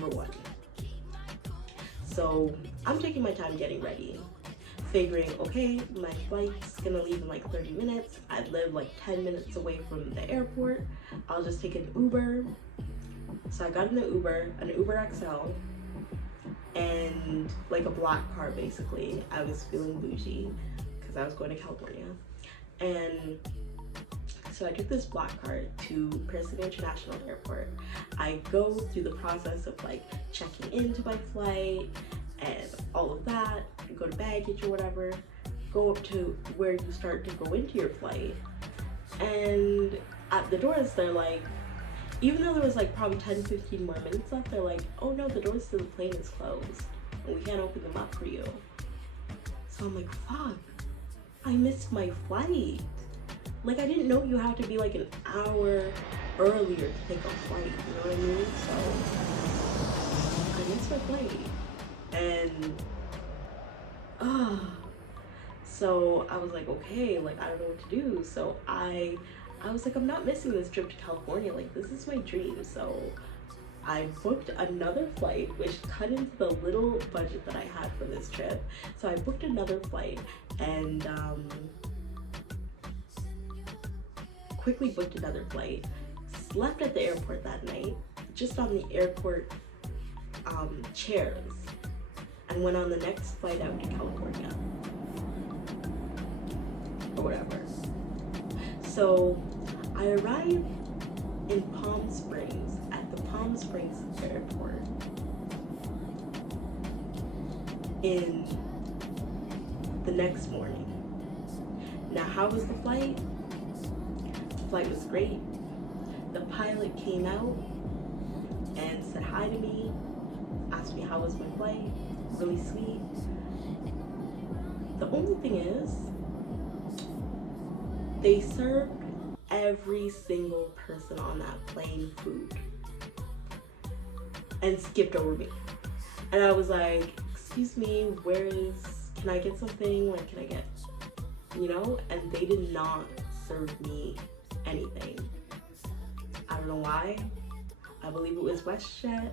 number one. So I'm taking my time getting ready, figuring, okay, my flight's gonna leave in like 30 minutes. I live like 10 minutes away from the airport. I'll just take an Uber. So I got in an Uber XL, and like a black car basically. I was feeling bougie because I was going to California. And so I took this black car to Princeton International Airport. I go through the process of like checking into my flight and all of that, go to baggage or whatever, go up to where you start to go into your flight. And at the doors, they're like, even though there was like probably 10-15 more minutes left, they're like, oh no, the doors to the plane is closed and we can't open them up for you. So I'm like, fuck, I missed my flight. Like, I didn't know you had to be like an hour earlier to take a flight, you know what I mean? So I missed my flight. And so I was like, okay, like I don't know what to do. So I was like, I'm not missing this trip to California, like this is my dream. So I booked another flight, which cut into the little budget that I had for this trip. So I booked another flight and quickly booked another flight, slept at the airport that night, just on the airport chairs, and went on the next flight out to California or whatever. So I arrived in Palm Springs at the Palm Springs airport in the next morning. Now, how was the flight? The flight was great. The pilot came out and said hi to me, asked me how was my flight, really sweet. The only thing is, they served every single person on that plane food and skipped over me. And I was like, excuse me, can I get something? Like, can I get, you know? And they did not serve me anything. I don't know why. I believe it was WestJet.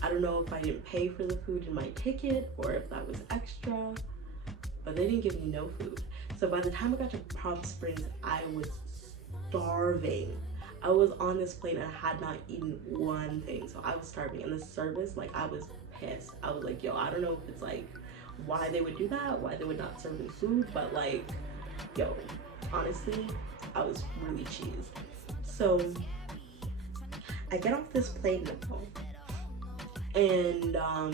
I don't know if I didn't pay for the food in my ticket or if that was extra, but they didn't give me no food. So by the time I got to Palm Springs, I was starving. I was on this plane and I had not eaten one thing, so I was starving. And the service, like, I was pissed. I was like, yo, I don't know if it's like why they would do that, why they would not serve me food, but like, yo, honestly, I was really cheesed. So I get off this plane now, and I'm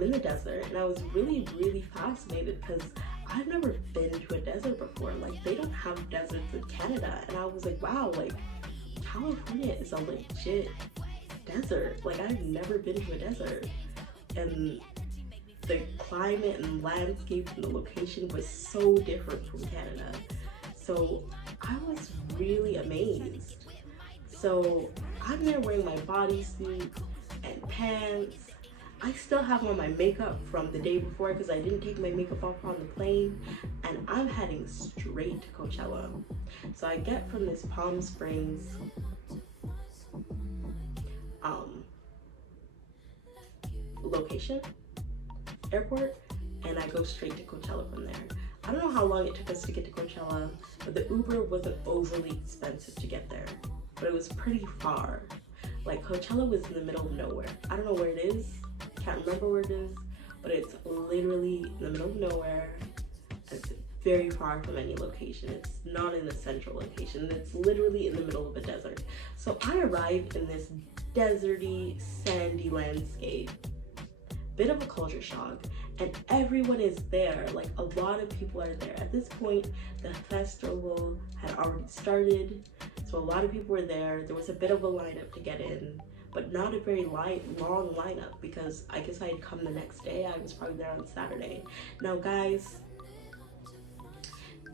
in the desert, and I was really, really fascinated because I've never been to a desert before. Like, they don't have deserts in Canada, and I was like, wow, like California is a legit desert. Like, I've never been to a desert, and the climate and landscape and the location was so different from Canada. So I was really amazed. So I'm there wearing my bodysuit and pants. I still have on my makeup from the day before because I didn't take my makeup off on the plane, and I'm heading straight to Coachella. So I get from this Palm Springs airport, and I go straight to Coachella from there. I don't know how long it took us to get to Coachella, but the Uber wasn't overly expensive to get there, but it was pretty far. Like, Coachella was in the middle of nowhere. I don't know where it is, can't remember where it is, but it's literally in the middle of nowhere. It's very far from any location. It's not in a central location. It's literally in the middle of a desert. So I arrived in this deserty, sandy landscape. Bit of a culture shock, and everyone is there. Like, a lot of people are there. At this point, the festival had already started, so a lot of people were there. There was a bit of a lineup to get in, but not a very long lineup because I guess I had come the next day. I was probably there on Saturday. Now, guys,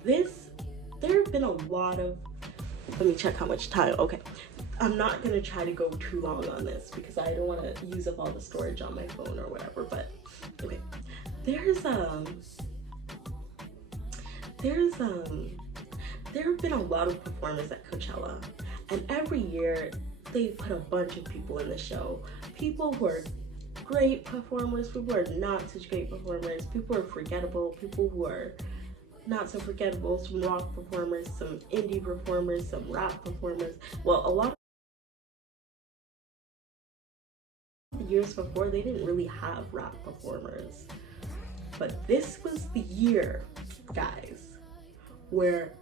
there have been a lot of, let me check how much time. Okay, I'm not gonna try to go too long on this because I don't want to use up all the storage on my phone or whatever, but okay, there have been a lot of performers at Coachella, and every year they put a bunch of people in the show. People who are great performers, people who are not such great performers, people who are forgettable, people who are not so forgettable, some rock performers, some indie performers, some rap performers. Well, a lot of the years before, they didn't really have rap performers. But this was the year, guys, where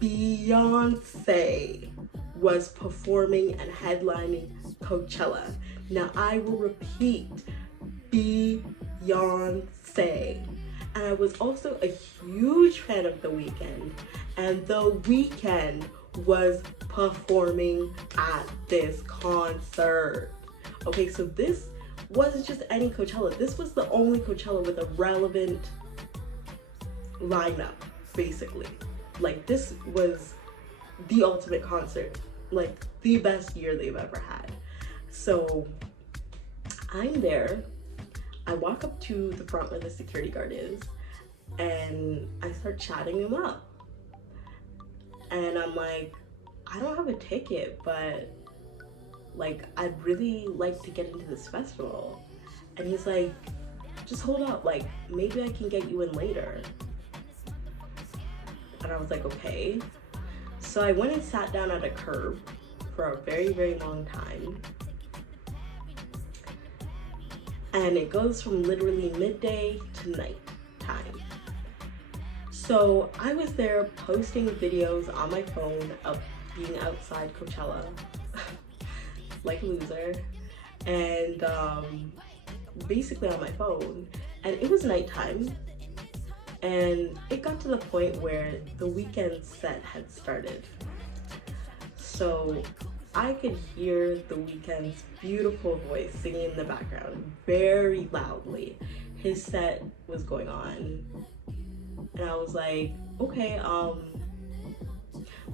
Beyonce was performing and headlining Coachella. Now I will repeat, Beyonce. And I was also a huge fan of The Weeknd, and The Weeknd was performing at this concert. Okay, so this wasn't just any Coachella. This was the only Coachella with a relevant lineup, basically. Like, this was the ultimate concert, like the best year they've ever had. So I'm there. I walk up to the front where the security guard is, and I start chatting him up. And I'm like, I don't have a ticket, but like, I'd really like to get into this festival. And he's like, just hold up, like, maybe I can get you in later. And I was like, okay. So I went and sat down at a curb for a very, very long time. And it goes from literally midday to night time. So I was there posting videos on my phone of being outside Coachella, like a loser, and basically on my phone. And it was nighttime, and it got to the point where The Weeknd's set had started. So I could hear The Weeknd's beautiful voice singing in the background very loudly. His set was going on, and I was like, okay,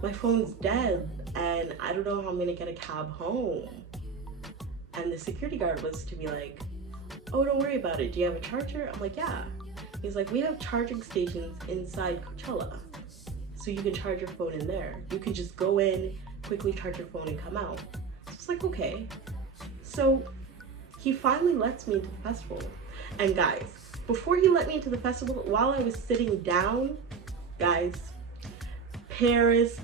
my phone's dead and I don't know how I'm gonna get a cab home. And the security guard was to be like, oh, don't worry about it, do you have a charger? I'm like, yeah. He's like, we have charging stations inside Coachella, so you can charge your phone in there. You can just go in, quickly charge your phone and come out. So it's like, okay. So he finally lets me into the festival. And guys, before he let me into the festival, while I was sitting down, guys, Paris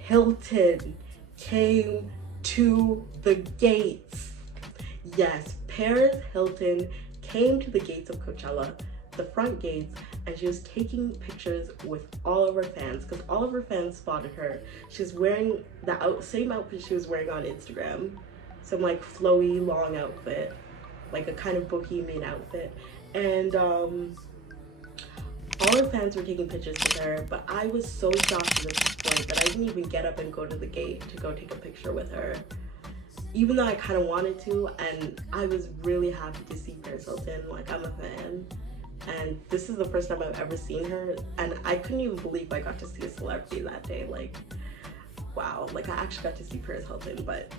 Hilton came to the gates. Yes, Paris Hilton came to the gates of Coachella, the front gates, and she was taking pictures with all of her fans, because all of her fans spotted her. She was wearing the same outfit she was wearing on Instagram, some like flowy long outfit, like a kind of bohemian outfit, and all her fans were taking pictures with her. But I was so shocked at this point that I didn't even get up and go to the gate to go take a picture with her, even though I kind of wanted to. And I was really happy to see Paris Hilton. Like, I'm a fan, and this is the first time I've ever seen her, and I couldn't even believe I got to see a celebrity that day. Like, wow, like I actually got to see Paris Hilton. But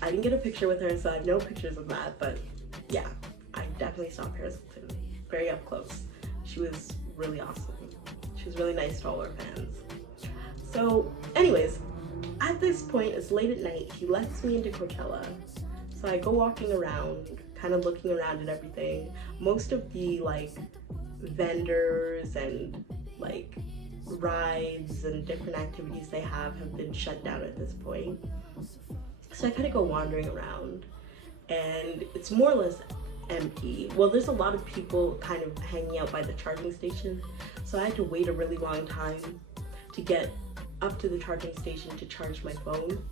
I didn't get a picture with her, so I have no pictures of that. But yeah, I definitely saw Paris Hilton very up close. She was really awesome. She was really nice to all her fans. So anyways, at this point, it's late at night, he lets me into Coachella. So I go walking around, kind of looking around at everything. Most of the like vendors and like rides and different activities they have been shut down at this point. So I kind of go wandering around, and it's more or less empty. Well, there's a lot of people kind of hanging out by the charging station, so I had to wait a really long time to get up to the charging station to charge my phone,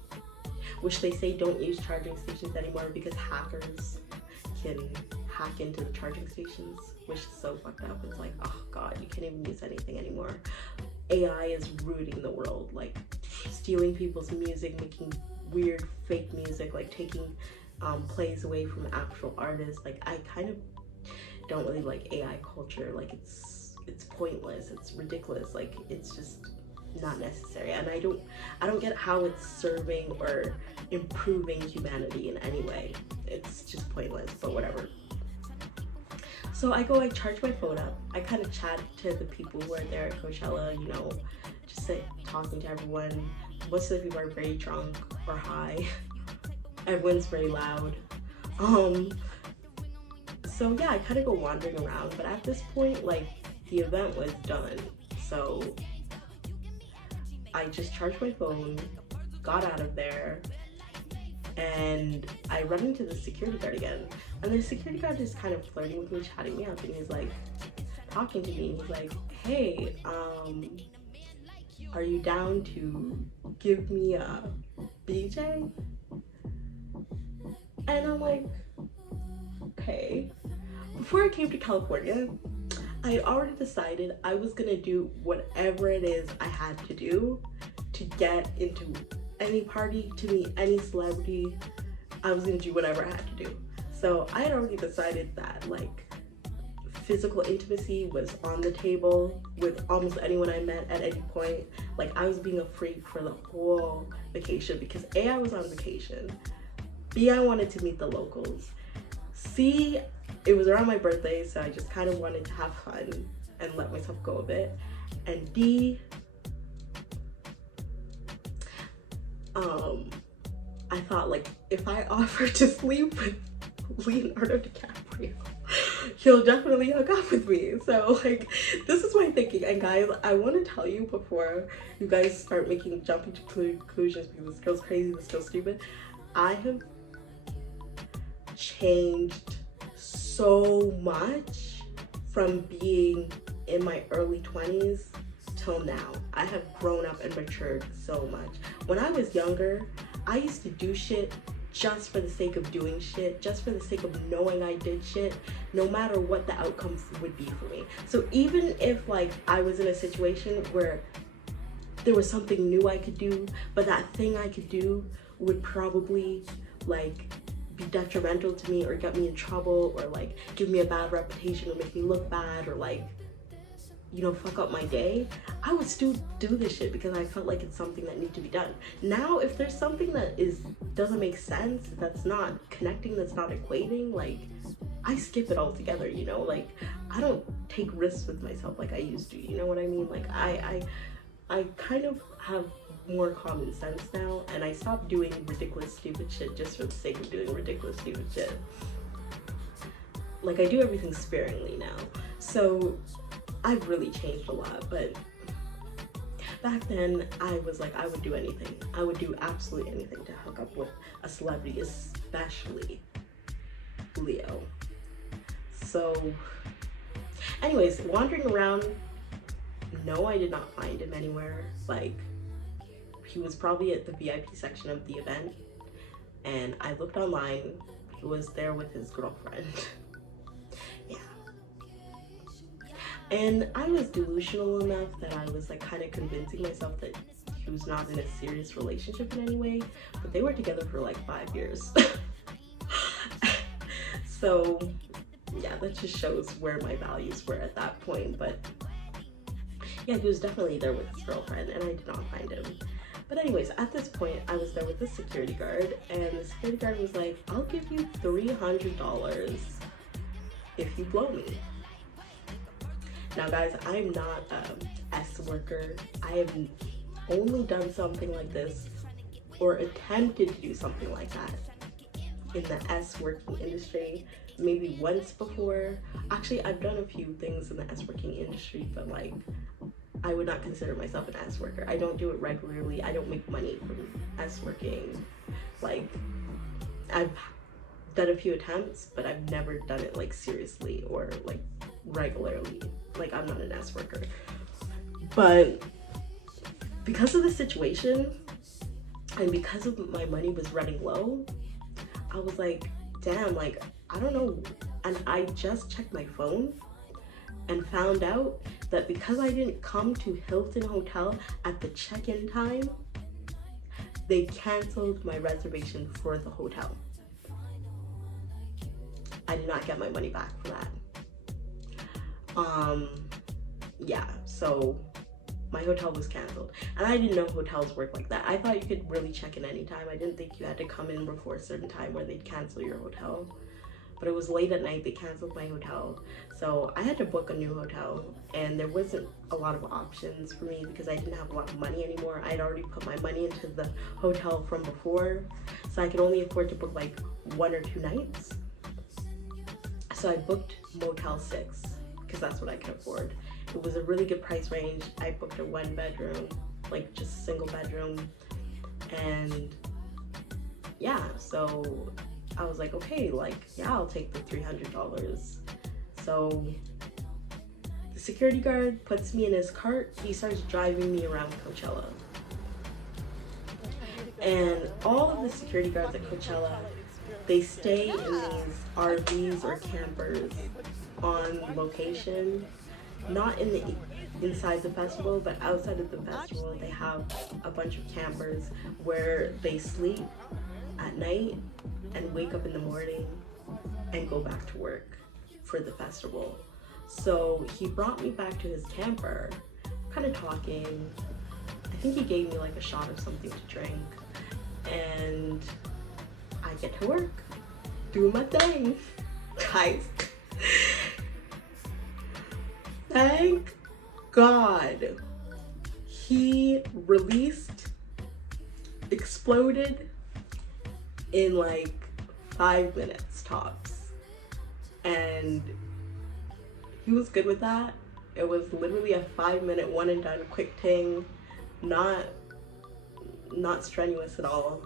which they say don't use charging stations anymore because hackers can hack into the charging stations, which is so fucked up. It's like, oh god, you can't even use anything anymore. AI is ruining the world, like stealing people's music, making weird fake music, like taking plays away from actual artists. Like, I kind of don't really like AI culture. Like, it's pointless, it's ridiculous, like it's just not necessary, and I don't get how it's serving or improving humanity in any way. It's just pointless, but whatever. So I charge my phone up, I kind of chat to the people who are there at Coachella, you know, just talking to everyone. Most of the people are very drunk or high. Everyone's very loud. So yeah, I kind of go wandering around, but at this point, like, the event was done. So I just charged my phone, got out of there, and I run into the security guard again. And the security guard is kind of flirting with me, chatting me up, and he's like talking to me. He's like, hey, are you down to give me a BJ? And I'm like, okay. Before I came to California, I had already decided I was gonna do whatever it is I had to do to get into any party, to meet any celebrity. I was gonna do whatever I had to do. So I had already decided that, like, physical intimacy was on the table with almost anyone I met at any point. Like, I was being a freak for the whole vacation because A, I was on vacation, B, I wanted to meet the locals, C, it was around my birthday, so I just kind of wanted to have fun and let myself go a bit, and D, I thought, like, if I offer to sleep with Leonardo Dicaprio, he'll definitely hook up with me. So, like, this is my thinking. And guys, I want to tell you before you guys start jumping to conclusions because this girl's crazy, this girl's stupid, I have changed so much from being in my early 20s till now. I have grown up and matured so much. When I was younger, I used to do shit just for the sake of doing shit, just for the sake of knowing I did shit, no matter what the outcomes would be for me. So even if, like, I was in a situation where there was something new I could do, but that thing I could do would probably, like, be detrimental to me or get me in trouble or, like, give me a bad reputation or make me look bad or, like, you know, fuck up my day, I would still do this shit because I felt like it's something that needs to be done. Now, if there's something that doesn't make sense, that's not connecting, that's not equating, like, I skip it altogether, you know? Like, I don't take risks with myself like I used to, you know what I mean? Like, I kind of have more common sense now, and I stopped doing ridiculous, stupid shit just for the sake of doing ridiculous, stupid shit. Like, I do everything sparingly now. So I've really changed a lot, but back then I was like, I would do anything. I would do absolutely anything to hook up with a celebrity, especially Leo. So anyways, wandering around, no, I did not find him anywhere. Like, he was probably at the VIP section of the event, and I looked online, he was there with his girlfriend. Yeah. And I was delusional enough that I was, like, kind of convincing myself that he was not in a serious relationship in any way, but they were together for like 5 years. So yeah, that just shows where my values were at that point. But yeah, he was definitely there with his girlfriend, and I did not find him. But anyways, at this point, I was there with the security guard, and the security guard was like, I'll give you $300 if you blow me. Now guys, I'm not a S worker. I have only done something like this, or attempted to do something like that, in the S working industry maybe once before. Actually, I've done a few things in the S working industry, but, like, I would not consider myself an S worker. I don't do it regularly. I don't make money from S working. Like, I've done a few attempts, but I've never done it, like, seriously or, like, regularly. Like, I'm not an S worker. But because of the situation and because of my money was running low, I was like, damn, like, I don't know. And I just checked my phone and found out that because I didn't come to Hilton Hotel at the check-in time, they canceled my reservation for the hotel. I did not get my money back for that. Yeah, so my hotel was canceled, and I didn't know hotels work like that. I thought you could really check in anytime. I didn't think you had to come in before a certain time where they'd cancel your hotel. but it was late at night. They canceled my hotel, so I had to book a new hotel, and there wasn't a lot of options for me because I didn't have a lot of money anymore. I had already put my money into the hotel from before, so I could only afford to book like 1 or 2 nights. So I booked Motel 6 because that's what I could afford. It was a really good price range. I booked a 1 bedroom, like just single bedroom, and yeah, so I was like, okay, like, yeah, I'll take the $300. So the security guard puts me in his cart. He starts driving me around Coachella. And all of the security guards at Coachella, they stay in these RVs or campers on location, not in the inside the festival, but outside of the festival. They have a bunch of campers where they sleep at night and wake up in the morning and go back to work for the festival. So he brought me back to his camper, kind of talking. I think he gave me like a shot of something to drink, and I get to work, do my thing. Guys, thank God he exploded in like 5 minutes tops, and he was good with that. It was literally a 5-minute one and done quick thing, not strenuous at all,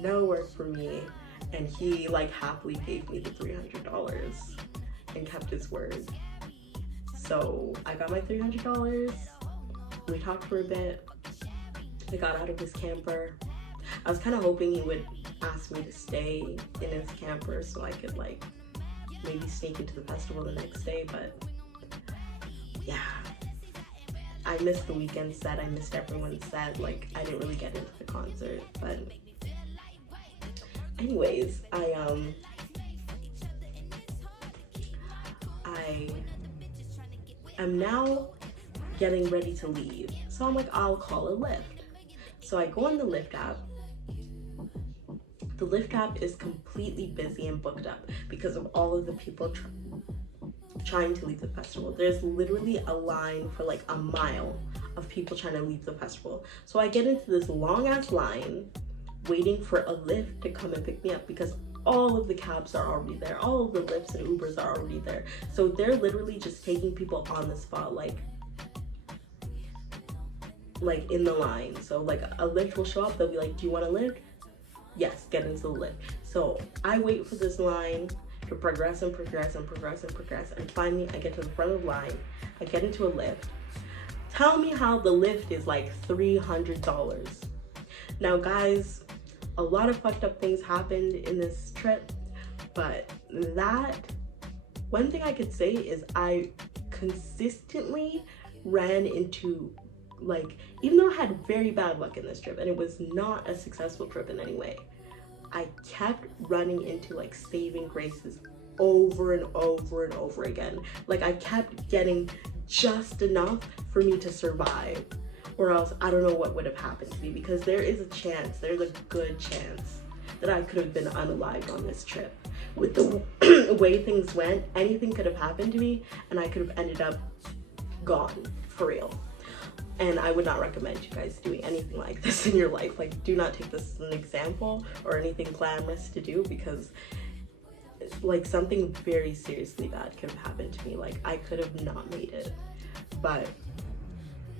no work for me, and he like happily gave me the $300 and kept his word. So I got my $300. We talked for a bit. I got out of his camper. I was kind of hoping he would ask me to stay in his camper so I could like maybe sneak into the festival the next day, but yeah, I missed the weekend set. I missed everyone's set. Like, I didn't really get into the concert, but anyways, I am now getting ready to leave. So I'm like, I'll call a Lyft. So I go on the Lyft app. The Lyft app is completely busy and booked up because of all of the people trying to leave the festival. There's literally a line for like a mile of people trying to leave the festival. So I get into this long ass line waiting for a Lyft to come and pick me up because all of the cabs are already there. All of the Lyfts and Ubers are already there. So they're literally just taking people on the spot, like in the line. So like a Lyft will show up, they'll be like, do you want a Lyft? Yes, get into the Lyft. So I wait for this line to progress and progress and progress and progress, and finally I get to the front of the line. I get into a Lyft. Tell me how the Lyft is like $300. Now guys, a lot of fucked up things happened in this trip, but one thing I could say is I consistently ran into, like, even though I had very bad luck in this trip and it was not a successful trip in any way, I kept running into like saving graces over and over and over again. Like, I kept getting just enough for me to survive, or else I don't know what would have happened to me, because there's a good chance that I could have been unalived on this trip. With the way things went, anything could have happened to me and I could have ended up gone, for real. And I would not recommend you guys doing anything like this in your life. Like, do not take this as an example or anything glamorous to do, because like something very seriously bad could have happened to me. Like, I could have not made it. But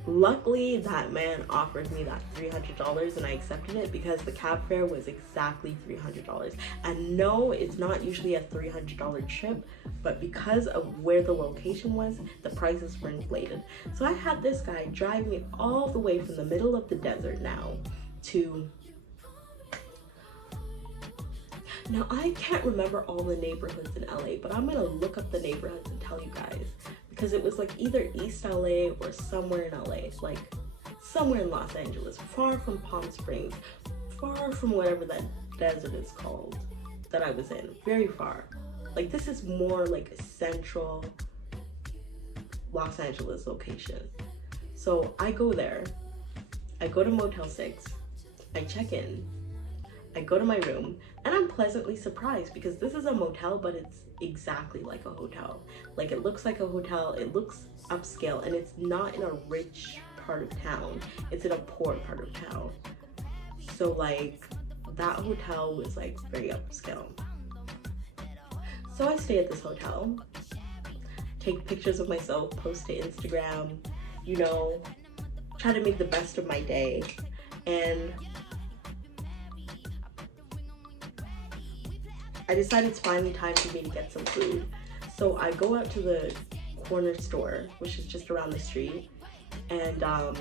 luckily that man offered me that $300 and I accepted it, because the cab fare was exactly $300. And no, it's not usually a $300 trip, but because of where the location was, the prices were inflated. So I had this guy drive me all the way from the middle of the desert now I can't remember all the neighborhoods in LA, but I'm gonna look up the neighborhoods and tell you guys, because it was like either East LA or somewhere in LA, like somewhere in Los Angeles, far from Palm Springs, far from whatever that desert is called that I was in, very far. Like, this is more like a central Los Angeles location. So I go there, I go to Motel 6, I check in, I go to my room and I'm pleasantly surprised because this is a motel, but it's exactly like a hotel. Like, it looks like a hotel, it looks upscale, and it's not in a rich part of town, it's in a poor part of town. So like, that hotel was like very upscale. So I stay at this hotel, take pictures of myself, post to Instagram, you know, try to make the best of my day. And I decided it's finally time for me to get some food. So I go out to the corner store, which is just around the street, and I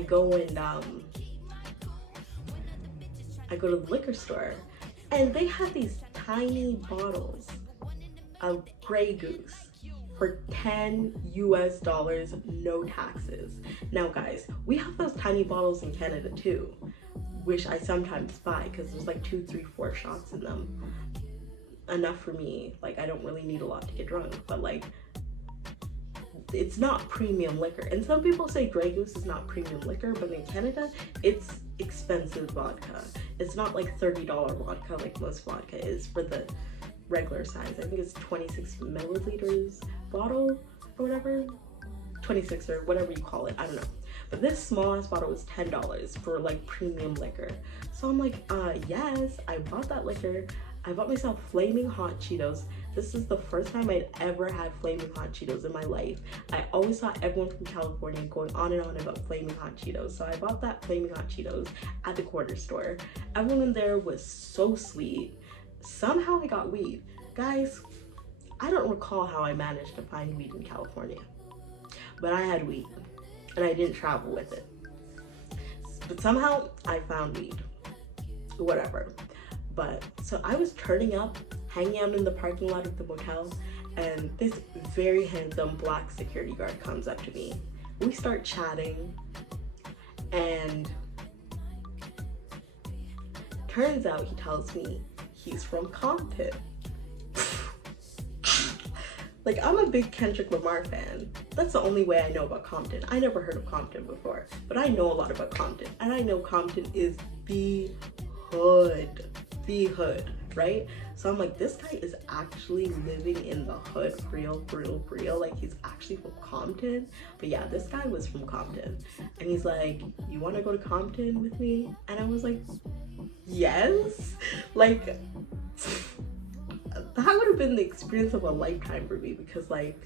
go to the liquor store, and they have these tiny bottles of Grey Goose for $10 US, no taxes. Now guys, we have those tiny bottles in Canada too, which I sometimes buy because there's like 2, 3, 4 shots in them. Enough for me. Like, I don't really need a lot to get drunk, but like, it's not premium liquor. And some people say Grey Goose is not premium liquor, but in Canada, it's expensive vodka. It's not like $30 vodka like most vodka is for the regular size. I think it's 26 milliliters bottle or whatever. 26 or whatever you call it, I don't know. But this smallest bottle was $10 for like premium liquor. So I'm like, yes, I bought that liquor. I bought myself flaming hot Cheetos. This is the first time I'd ever had flaming hot Cheetos in my life. I always saw everyone from California going on and on about flaming hot Cheetos. So I bought that flaming hot Cheetos at the corner store. Everyone there was so sweet. Somehow I got weed. Guys, I don't recall how I managed to find weed in California, but I had weed and I didn't travel with it. But somehow I found weed, whatever. But so I was turning up, hanging out in the parking lot of the motel, and this very handsome black security guard comes up to me. We start chatting, and turns out he tells me he's from Compton. Like, I'm a big Kendrick Lamar fan. That's the only way I know about Compton. I never heard of Compton before, but I know a lot about Compton, and I know Compton is the hood, right? So I'm like, this guy is actually living in the hood, for real. Like, he's actually from Compton. But yeah, this guy was from Compton, and he's like, you want to go to Compton with me? And I was like, yes. Like, that would have been the experience of a lifetime for me, because like,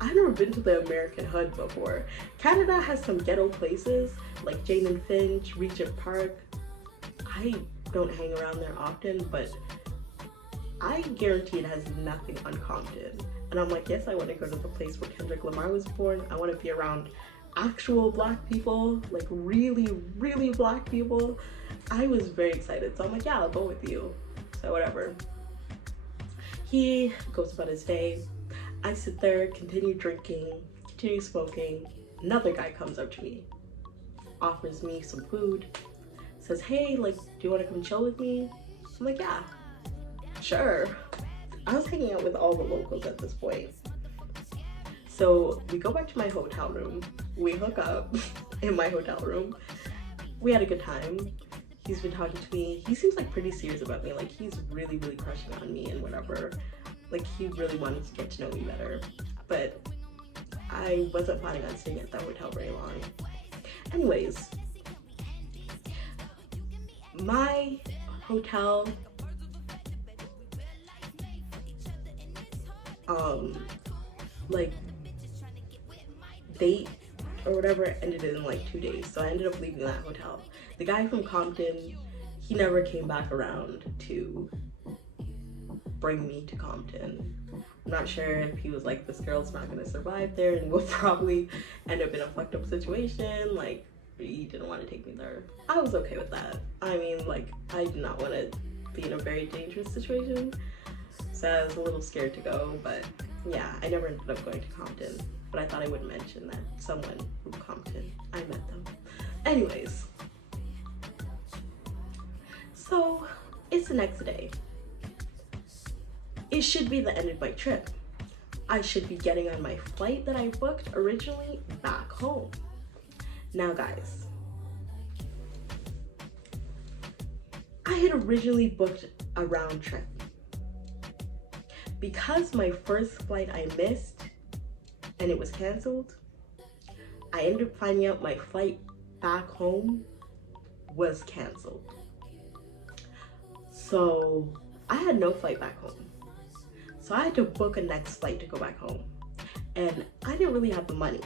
I've never been to the American hood before. Canada has some ghetto places like Jane and Finch, Regent Park. I don't hang around there often, but I guarantee it has nothing on Compton. And I'm like, yes, I want to go to the place where Kendrick Lamar was born. I want to be around actual black people, like really black people. I was very excited. So I'm like, yeah, I'll go with you. So whatever. He goes about his day. I sit there, continue drinking, continue smoking. Another guy comes up to me, offers me some food, says, hey, like, do you want to come chill with me? I'm like, yeah, sure. I was hanging out with all the locals at this point. So we go back to my hotel room. We hook up in my hotel room. We had a good time. He's been talking to me. He seems like pretty serious about me. Like, he's really crushing on me and whatever. Like, he really wanted to get to know me better. But I wasn't planning on staying at that hotel very long. Anyways, my hotel like date or whatever ended in like 2 days, so I ended up leaving that hotel. The guy from Compton, he never came back around to bring me to Compton. I'm not sure if he was like, this girl's not gonna survive there and will probably end up in a fucked up situation. Like, he didn't want to take me there. I was okay with that. I mean, like, I did not want to be in a very dangerous situation, so I was a little scared to go. But yeah, I never ended up going to Compton, but I thought I would mention that someone from Compton, I met them. Anyways, so it's the next day. It should be the end of my trip. I should be getting on my flight that I booked originally back home. Now guys, I had originally booked a round trip. Because my first flight I missed and it was canceled, I ended up finding out my flight back home was canceled. So I had no flight back home. So I had to book a next flight to go back home. And I didn't really have the money.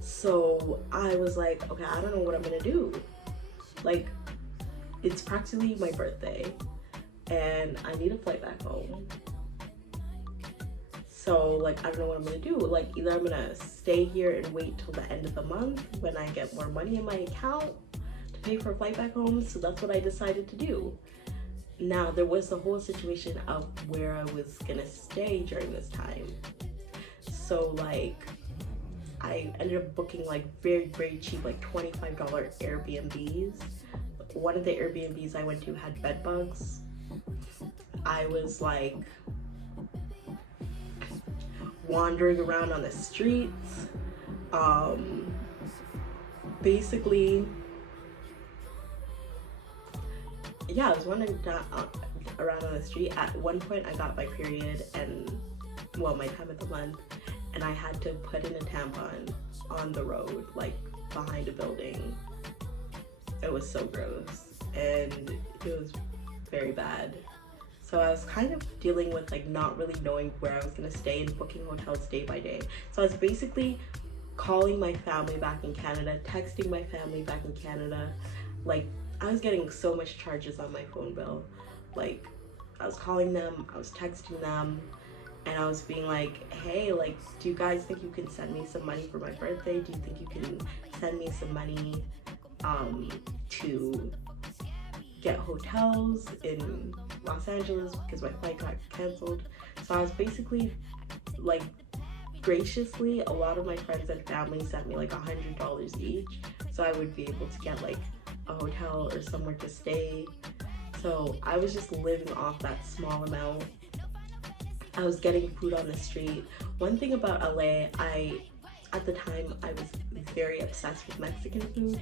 So I was like, okay, I don't know what I'm gonna do. Like, it's practically my birthday and I need a flight back home. So like, I don't know what I'm gonna do. Like, either I'm gonna stay here and wait till the end of the month when I get more money in my account to pay for a flight back home. So that's what I decided to do. Now, there was the whole situation of where I was gonna stay during this time. So like, I ended up booking like very cheap, like $25 Airbnbs. One of the Airbnbs I went to had bed bugs. I was like wandering around on the streets. Basically, yeah, I was wandering around on the street. At one point, I got my period and, well, my time of the month, and I had to put in a tampon on the road, like behind a building. It was so gross and it was very bad. So I was kind of dealing with like not really knowing where I was gonna stay and booking hotels day by day. So I was basically calling my family back in Canada, texting my family back in Canada. Like, I was getting so much charges on my phone bill. Like, I was calling them, I was texting them, and I was being like, hey, like, do you guys think you can send me some money for my birthday? Do you think you can send me some money to get hotels in Los Angeles because my flight got canceled? So I was basically like, graciously, a lot of my friends and family sent me like $100 each, so I would be able to get like a hotel or somewhere to stay. So I was just living off that small amount. I was getting food on the street. One thing about LA, at the time I was very obsessed with Mexican food,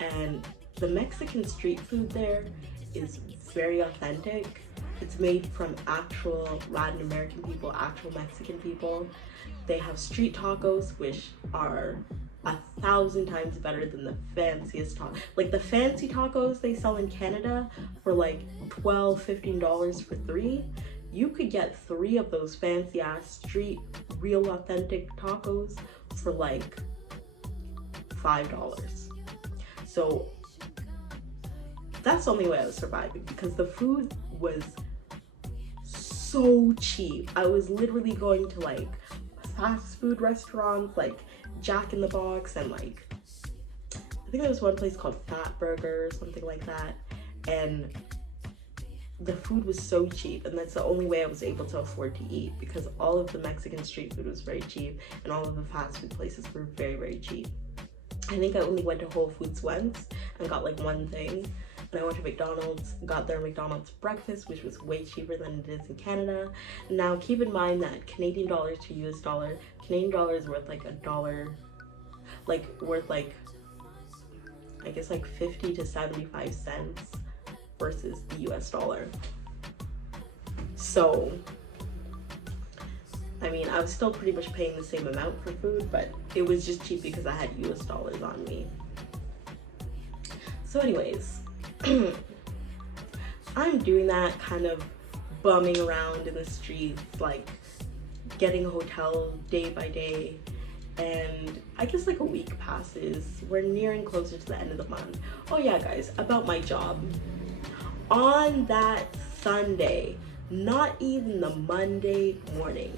and the Mexican street food there is very authentic. It's made from actual Latin American people, actual Mexican people. They have street tacos, which are 1,000 times better than the fanciest tacos. Like, the fancy tacos they sell in Canada for like $12, $15 for 3. You could get 3 of those fancy ass street, real authentic tacos for like $5. So that's the only way I was surviving, because the food was so cheap. I was literally going to like fast food restaurants like Jack in the Box and like, I think there was one place called Fat Burger or something like that, and the food was so cheap, and that's the only way I was able to afford to eat, because all of the Mexican street food was very cheap and all of the fast food places were very cheap. I think I only went to Whole Foods once and got like one thing, and I went to McDonald's, got their McDonald's breakfast, which was way cheaper than it is in Canada. Now keep in mind that Canadian dollar to US dollar, Canadian dollar is worth like $1, like worth like, I guess like 50 to 75 cents versus the US dollar. So, I mean, I was still pretty much paying the same amount for food, but it was just cheap because I had US dollars on me. So anyways, I'm doing that, kind of bumming around in the streets, like getting a hotel day by day, and I guess like a week passes. We're nearing closer to the end of the month. Oh yeah, guys, about my job. On that Sunday, not even the Monday morning,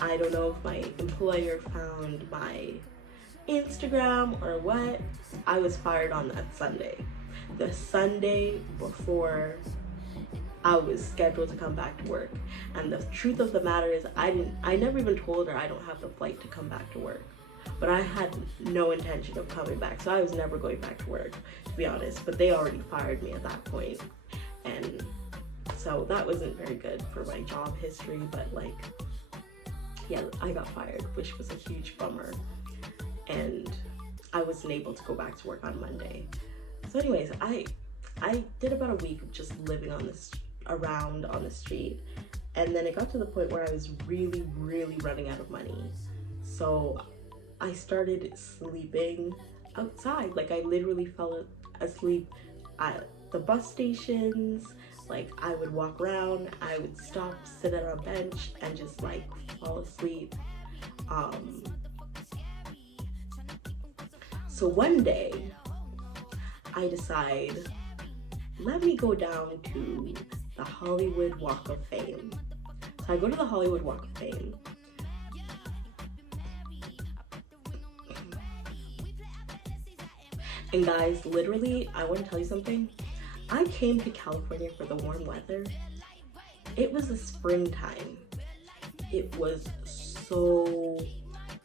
I don't know if my employer found my Instagram or what, I was fired on that Sunday. The Sunday before I was scheduled to come back to work. And the truth of the matter is, I never even told her I don't have the flight to come back to work. But I had no intention of coming back, so I was never going back to work, to be honest. But they already fired me at that point. And so that wasn't very good for my job history, but like, yeah, I got fired, which was a huge bummer. And I wasn't able to go back to work on Monday. So anyways, I I did about a week of just living on this around on the street, and then it got to the point where I was really running out of money. So I started sleeping outside. Like, I literally fell asleep at the bus stations. Like, I would walk around, I would stop, sit on a bench, and just like fall asleep. So one day I decide, let me go down to the Hollywood Walk of Fame. So I go to the Hollywood Walk of Fame. And guys, literally, I want to tell you something. I came to California for the warm weather. It was the springtime. It was so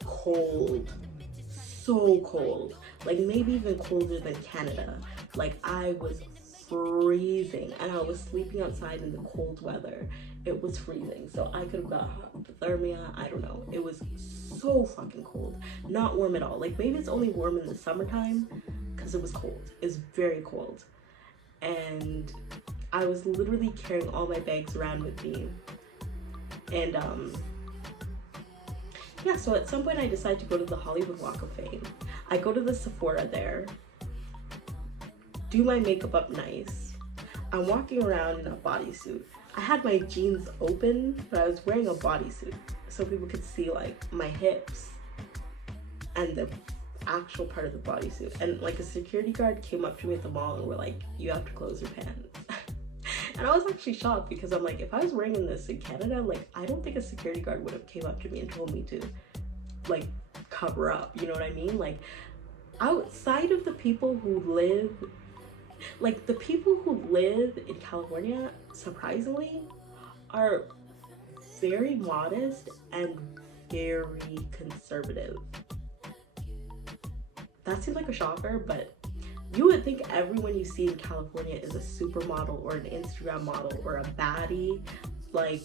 cold. So cold. Like, maybe even colder than Canada. Like, I was freezing, and I was sleeping outside in the cold weather. It was freezing. So I could have got hypothermia. I don't know. It was so fucking cold. Not warm at all. Like, maybe it's only warm in the summertime because it was cold. It's very cold. And I was literally carrying all my bags around with me. And yeah, so at some point I decided to go to the Hollywood Walk of Fame. I go to the Sephora there, do my makeup up nice. I'm walking around in a bodysuit. I had my jeans open, but I was wearing a bodysuit so people could see like my hips and the actual part of the bodysuit. And like, a security guard came up to me at the mall and were like, you have to close your pants. And I was actually shocked, because I'm like, if I was wearing this in Canada, like, I don't think a security guard would have came up to me and told me to like cover up, you know what I mean? Like, outside of the people who live, like, the people who live in California, surprisingly, are very modest and very conservative. That seems like a shocker, but you would think everyone you see in California is a supermodel or an Instagram model or a baddie. Like,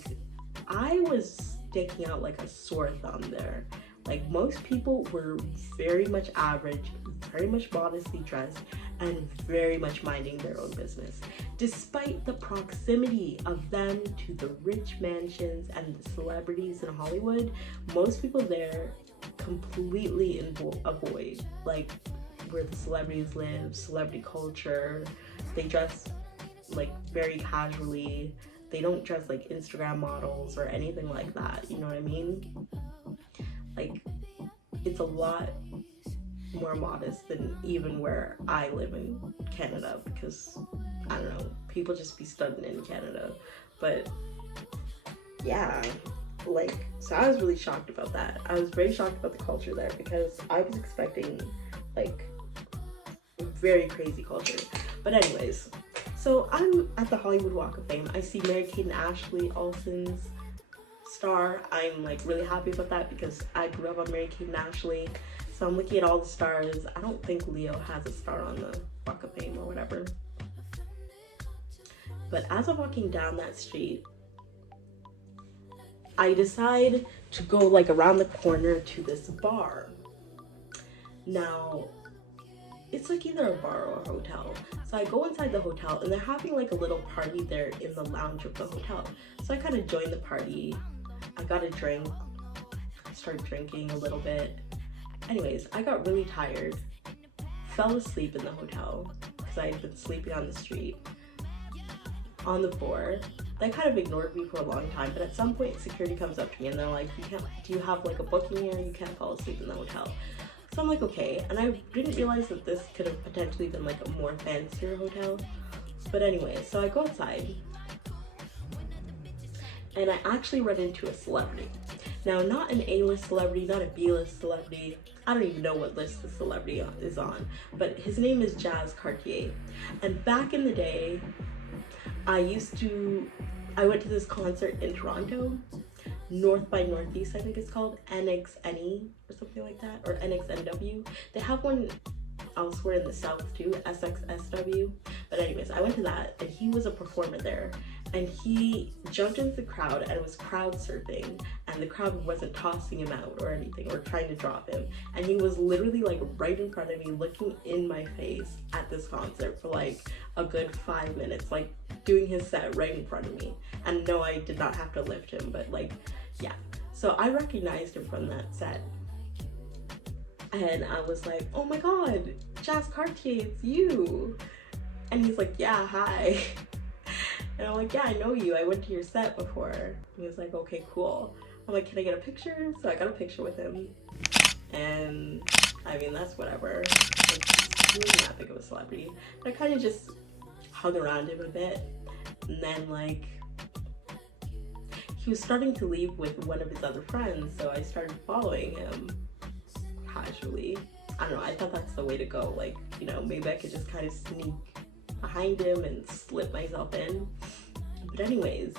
I was sticking out like a sore thumb there. Like, most people were very much average, very much modestly dressed, and very much minding their own business. Despite the proximity of them to the rich mansions and the celebrities in Hollywood, most people there completely avoid like where the celebrities live, celebrity culture. They dress like very casually. They don't dress like Instagram models or anything like that, you know what I mean? Like, it's a lot more modest than even where I live in Canada, because I don't know, people just be studying in Canada. But yeah, like, so I was really shocked about that. I was very shocked about the culture there, because I was expecting like very crazy culture. But anyways, so I'm at the Hollywood Walk of Fame. I see Mary-Kate and Ashley Olsen's star. I'm like really happy about that, because I grew up on Mary-Kate and Ashley. So I'm looking at all the stars. I don't think Leo has a star on the Walk of Fame or whatever. But as I'm walking down that street, I decide to go like around the corner to this bar. Now, it's like either a bar or a hotel. So I go inside the hotel, and they're having like a little party there in the lounge of the hotel. So I kind of joined the party. I got a drink, started drinking a little bit. Anyways, I got really tired, fell asleep in the hotel because I had been sleeping on the street, on the floor. They kind of ignored me for a long time, but at some point security comes up to me and they're like, do you have like a booking here? You can't fall asleep in the hotel. So I'm like, okay. And I didn't realize that this could have potentially been like a more fancier hotel. But anyway, so I go outside and I actually run into a celebrity. Now, not an A-list celebrity, not a B-list celebrity. I don't even know what list the celebrity is on, but his name is Jazz Cartier. And back in the day, I went to this concert in Toronto, North by Northeast, I think it's called, NXNE or something like that, or NXNW. They have one elsewhere in the South too, SXSW. But anyways, I went to that, and he was a performer there, and he jumped into the crowd and was crowd surfing and the crowd wasn't tossing him out or anything or trying to drop him, and he was literally like right in front of me looking in my face at this concert for like a good 5 minutes, like doing his set right in front of me. And no, I did not have to lift him, but like, yeah. So I recognized him from that set, and I was like, oh my god, Jazz Cartier, it's you. And he's like, yeah, hi. And I'm like, yeah, I know you, I went to your set before. And he was like, okay, cool. I'm like, can I get a picture? So I got a picture with him, and I mean, that's whatever. Like, he wasn't that big of a celebrity. But I kind of just hung around him a bit, and then like, he was starting to leave with one of his other friends, so I started following him casually. I don't know, I thought that's the way to go. Like, you know, maybe I could just kind of sneak behind him and slip myself in. But anyways,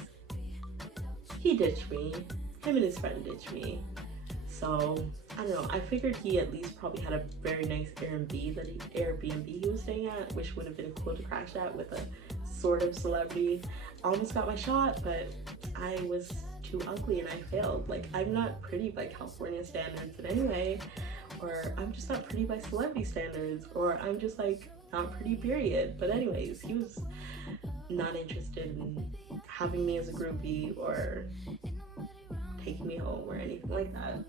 he ditched me. Him and his friend ditched me. So I don't know, I figured he at least probably had a very nice Airbnb he was staying at, which would have been cool to crash at with a sort of celebrity. Almost got my shot, but I was too ugly and I failed. Like, I'm not pretty by California standards in any way, or I'm just not pretty by celebrity standards, or I'm just like not pretty, period. But anyways, he was not interested in having me as a groupie or taking me home or anything like that.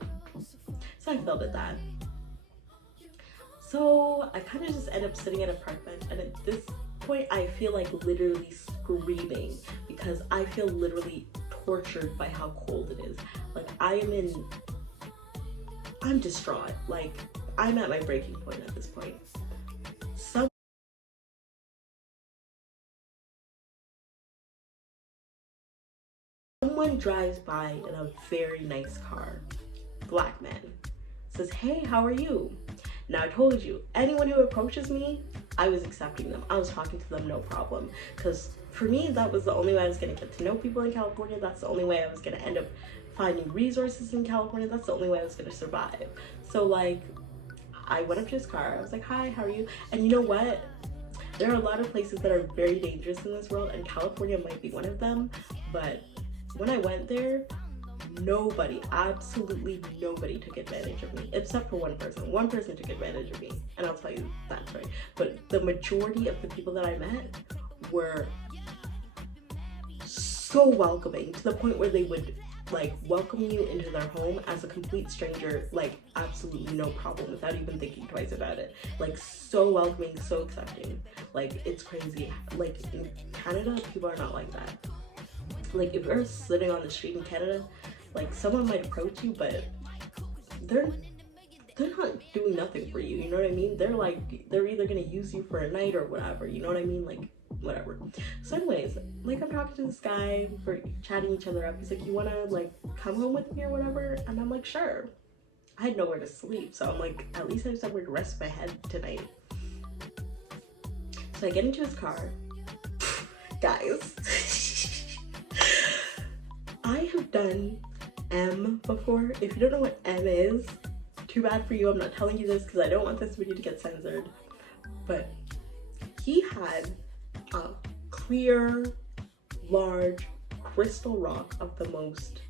So I failed at that. So I kind of just end up sitting at a park bench, and at this point I feel like literally screaming because I feel literally tortured by how cold it is. Like, I'm distraught. Like, I'm at my breaking point at this point. Someone drives by in a very nice car, black man, says, hey, how are you? Now, I told you, anyone who approaches me, I was accepting them. I was talking to them, no problem. Because for me, that was the only way I was going to get to know people in California. That's the only way I was going to end up finding resources in California. That's the only way I was going to survive. So like, I went up to his car. I was like, hi, how are you? And you know what? There are a lot of places that are very dangerous in this world, and California might be one of them. But when I went there, nobody, absolutely nobody took advantage of me, except for one person. One person took advantage of me, and I'll tell you that story. But the majority of the people that I met were so welcoming, to the point where they would like welcome you into their home as a complete stranger, like absolutely no problem, without even thinking twice about it. Like, so welcoming, so accepting. Like, it's crazy. Like, in Canada, people are not like that. Like, if you're sitting on the street in Canada, like, someone might approach you, but they're not doing nothing for you, you know what I mean? They're like, they're either gonna use you for a night or whatever, you know what I mean? Like, whatever. So anyways, like, I'm talking to this guy, we're chatting each other up. He's like, you wanna like come home with me or whatever? And I'm like, sure. I had nowhere to sleep, so I'm like, at least I have somewhere to rest my head tonight. So I get into his car. Guys, I have done M before. If you don't know what M is, too bad for you. I'm not telling you this because I don't want this video to get censored. But he had a clear, large crystal rock of the most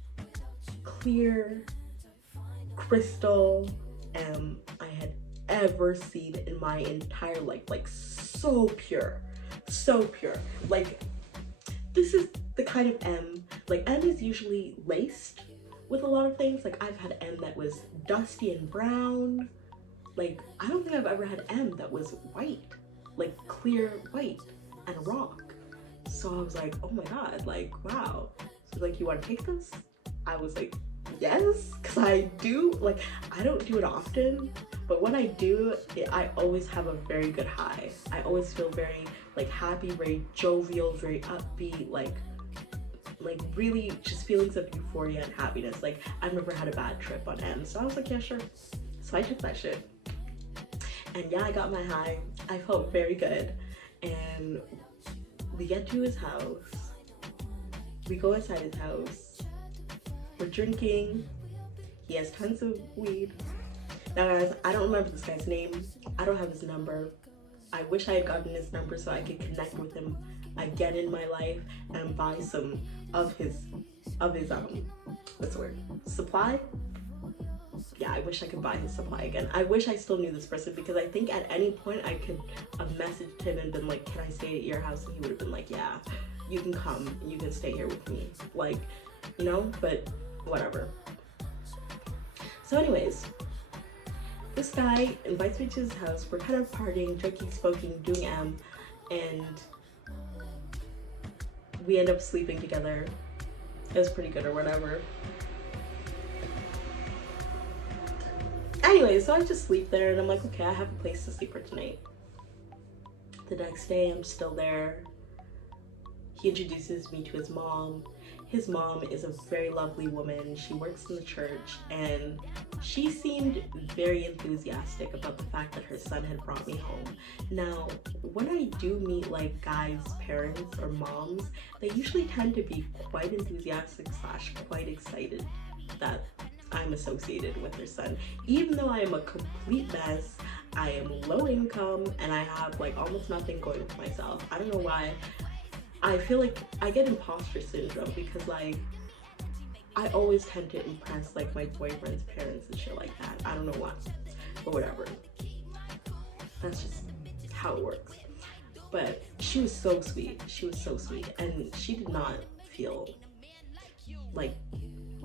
clear crystal M I had ever seen in my entire life. Like, so pure, so pure. Like, this is the kind of M, like, M is usually laced with a lot of things. Like, I've had M that was dusty and brown. Like, I don't think I've ever had M that was white, like clear white and a rock. So I was like, oh my god, like, wow. So like, you want to take this? I was like, yes, because I do. Like, I don't do it often, but when I do, I always have a very good high. I always feel very like happy, very jovial, very upbeat, like really just feelings of euphoria and happiness. Like, I've never had a bad trip on M. So I was like, yeah, sure. So I took that shit. And yeah, I got my high. I felt very good. And we get to his house. We go inside his house. We're drinking. He has tons of weed. Now guys, I don't remember this guy's name. I don't have his number. I wish I had gotten his number so I could connect with him again in my life and buy some of his of his what's the word, supply. Yeah, I wish I could buy his supply again. I wish I still knew this person, because I think at any point I could have messaged him and been like, can I stay at your house? And he would have been like, yeah, you can come, you can stay here with me, like, you know, but whatever. So anyways, this guy invites me to his house. We're kind of partying, drinking, smoking, doing and we end up sleeping together. It was pretty good or whatever. Anyway, so I just sleep there and I'm like, okay, I have a place to sleep for tonight. The next day, I'm still there. He introduces me to his mom. His mom is a very lovely woman. She works in the church, and she seemed very enthusiastic about the fact that her son had brought me home. Now, when I do meet like guys' parents or moms, they usually tend to be quite enthusiastic / quite excited that I'm associated with their son. Even though I am a complete mess, I am low income, and I have like almost nothing going for myself. I don't know why. I feel like I get imposter syndrome, because like I always tend to impress like my boyfriend's parents and shit like that. I don't know why, but whatever. That's just how it works. But she was so sweet. She was so sweet, and she did not feel like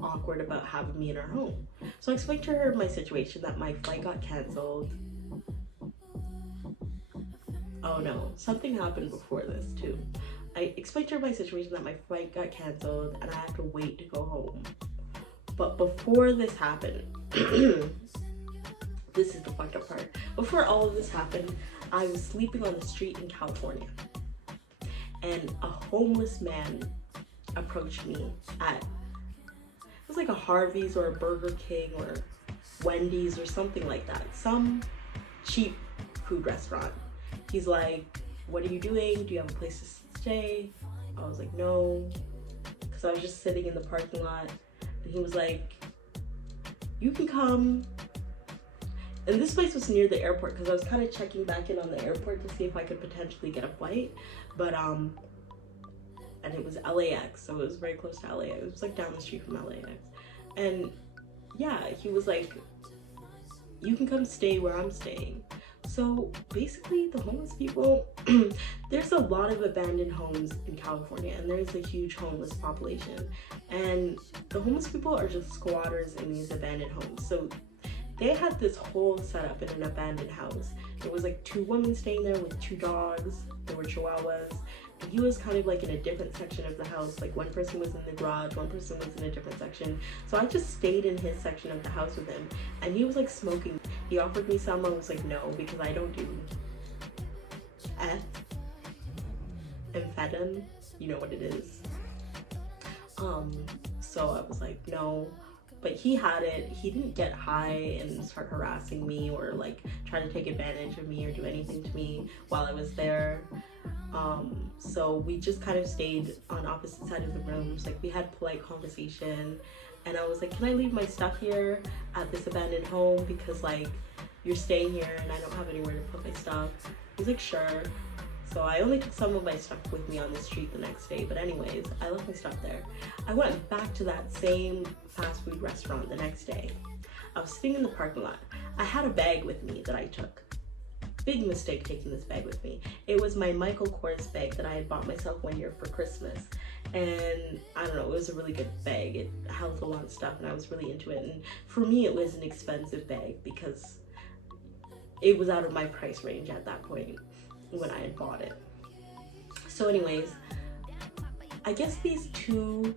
awkward about having me in her home. So I explained to her my situation, that my flight got canceled. Oh no, something happened before this too. I explained to her my situation, that my flight got canceled and I had to wait to go home. But before this happened, this is the fucked up part. Before all of this happened, I was sleeping on the street in California, and a homeless man approached me at, it was like a Harvey's or a Burger King or Wendy's or something like that. Some cheap food restaurant. He's like, what are you doing? Do you have a place to stay? I was like, no, because I was just sitting in the parking lot. And he was like, you can come. And this place was near the airport, because I was kind of checking back in on the airport to see if I could potentially get a flight. But and it was LAX, so it was very close to LA. It was like down the street from LAX. And yeah, he was like, you can come stay where I'm staying. So basically, the homeless people, there's a lot of abandoned homes in California, and there's a huge homeless population. And the homeless people are just squatters in these abandoned homes. So they had this whole setup in an abandoned house. There was like 2 women staying there with 2 dogs. There were chihuahuas. And he was kind of like in a different section of the house. Like one person was in the garage, one person was in a different section. So I just stayed in his section of the house with him, and he was like smoking. He offered me some. I was like, no, because I don't do amphetamine. You know what it is. So I was like, no. But he had it. He didn't get high and start harassing me or like try to take advantage of me or do anything to me while I was there. So we just kind of stayed on opposite sides of the rooms. Like we had polite conversation, and I was like, can I leave my stuff here at this abandoned home, because like you're staying here and I don't have anywhere to put my stuff. He's like, sure. So I only took some of my stuff with me on the street the next day, but anyways, I left my stuff there. I went back to that same fast food restaurant the next day. I was sitting in the parking lot. I had a bag with me that I took. Big mistake taking this bag with me. It was my Michael Kors bag that I had bought myself one year for Christmas. And I don't know, it was a really good bag. It held a lot of stuff and I was really into it. And for me, it was an expensive bag because it was out of my price range at that point when I had bought it. So anyways, I guess these 2,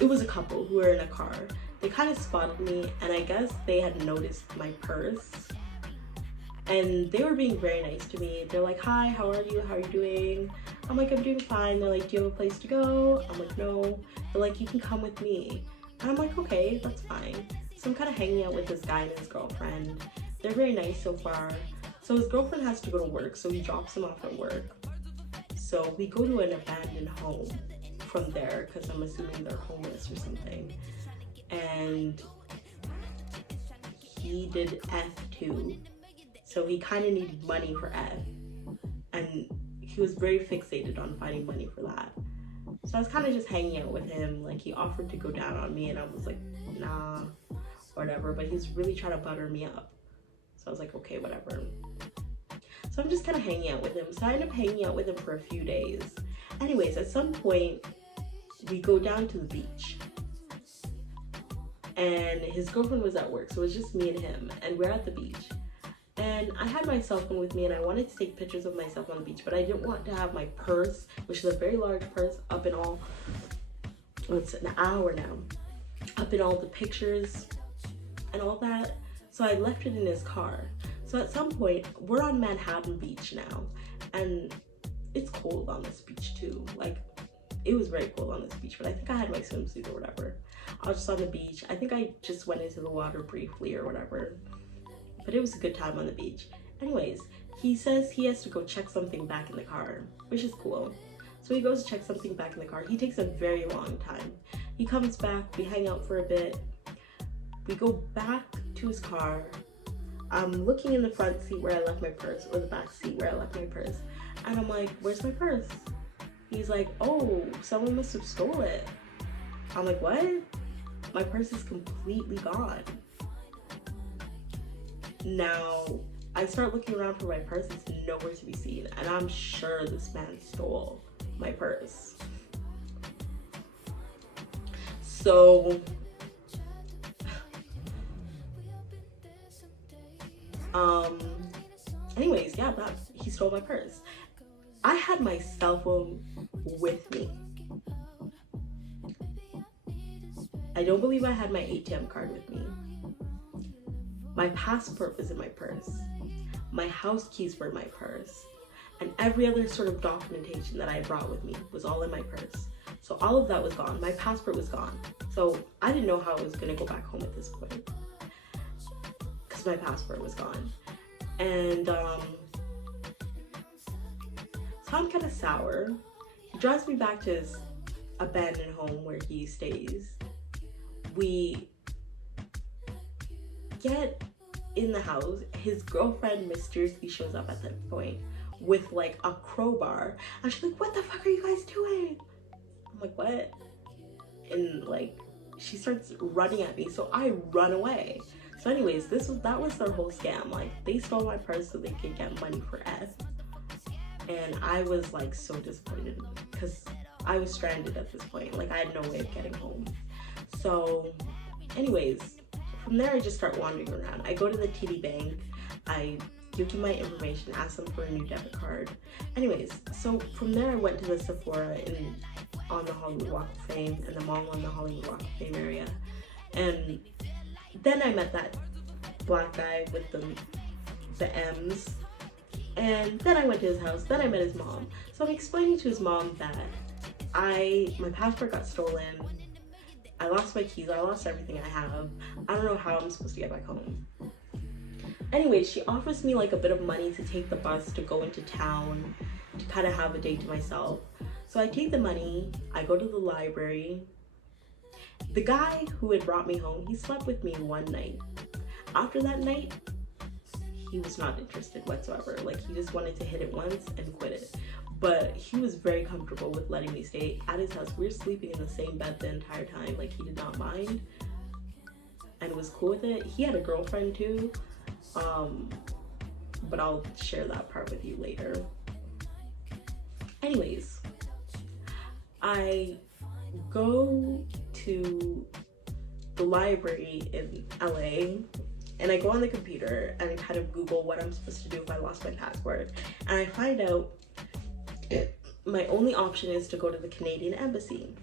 it was a couple who were in a car. They kind of spotted me, and I guess they had noticed my purse. And they were being very nice to me. They're like, hi, how are you? How are you doing? I'm like, I'm doing fine. They're like, do you have a place to go? I'm like, no. They're like, you can come with me. And I'm like, okay, that's fine. So I'm kind of hanging out with this guy and his girlfriend. They're very nice so far. So his girlfriend has to go to work, so he drops him off at work. So we go to an abandoned home from there, because I'm assuming they're homeless or something. And he did F too. So he kind of needed money for F. And he was very fixated on finding money for that. So I was kind of just hanging out with him. Like, he offered to go down on me and I was like, nah, whatever. But he's really trying to butter me up. So I was like, okay, whatever. So I'm just kind of hanging out with him. So I end up hanging out with him for a few days. Anyways, at some point, we go down to the beach. And his girlfriend was at work, so it was just me and him. And we're at the beach. And I had my cell phone with me and I wanted to take pictures of myself on the beach, but I didn't want to have my purse, which is a very large purse, up in all, it's an hour now, up in all the pictures and all that. So I left it in his car. So at some point, we're on Manhattan Beach now, and it's cold on this beach too. Like, it was very cold on this beach, but I think I had my swimsuit or whatever. I was just on the beach. I think I just went into the water briefly or whatever. But it was a good time on the beach. Anyways, he says he has to go check something back in the car, which is cool. So he goes to check something back in the car. He takes a very long time. He comes back, we hang out for a bit. We go back to his car. I'm looking in the front seat where I left my purse, or the back seat where I left my purse. And I'm like, where's my purse? He's like, oh, someone must have stole it. I'm like, what? My purse is completely gone. Now, I start looking around for my purse, it's nowhere to be seen, and I'm sure this man stole my purse. So, anyways, yeah, he stole my purse. I had my cell phone with me. I don't believe I had my ATM card with me. My passport was in my purse. My house keys were in my purse. And every other sort of documentation that I brought with me was all in my purse. So all of that was gone. My passport was gone. So I didn't know how I was gonna go back home at this point, because my passport was gone. And so I'm kind of sour. He drives me back to his abandoned home where he stays. We get in the house. His girlfriend mysteriously shows up at that point with like a crowbar, and she's like, what the fuck are you guys doing? I'm like, what? And like, she starts running at me, so I run away. So anyways, that was their whole scam. Like, they stole my purse so they could get money for F. And I was like so disappointed because I was stranded at this point. Like, I had no way of getting home. So anyways, from there I just start wandering around. I go to the TD Bank, I give them my information, ask them for a new debit card. Anyways, so from there I went to the Sephora on the Hollywood Walk of Fame, and the mall on the Hollywood Walk of Fame area. And then I met that black guy with the M's. And then I went to his house, then I met his mom. So I'm explaining to his mom that my passport got stolen, I lost my keys, I lost everything I have. I don't know how I'm supposed to get back home. Anyway, she offers me like a bit of money to take the bus to go into town, to kind of have a day to myself. So I take the money, I go to the library. The guy who had brought me home, he slept with me one night. After that night, he was not interested whatsoever. Like, he just wanted to hit it once and quit it. But he was very comfortable with letting me stay at his house. We were sleeping in the same bed the entire time. Like, he did not mind and was cool with it. He had a girlfriend too, but I'll share that part with you later. Anyways, I go to the library in LA, and I go on the computer and I kind of Google what I'm supposed to do if I lost my passport. And I find out my only option is to go to the Canadian Embassy.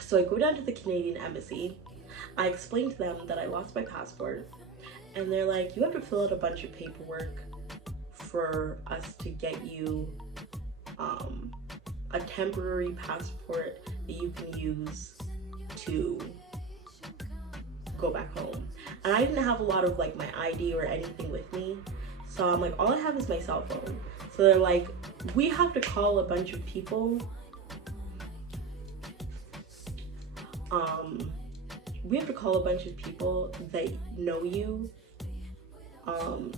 So I go down to the Canadian Embassy. I explain to them that I lost my passport. And they're like, you have to fill out a bunch of paperwork for us to get you a temporary passport that you can use to go back home. And I didn't have a lot of like my ID or anything with me, so I'm like, all I have is my cell phone. So they're like, we have to call a bunch of people, that know you,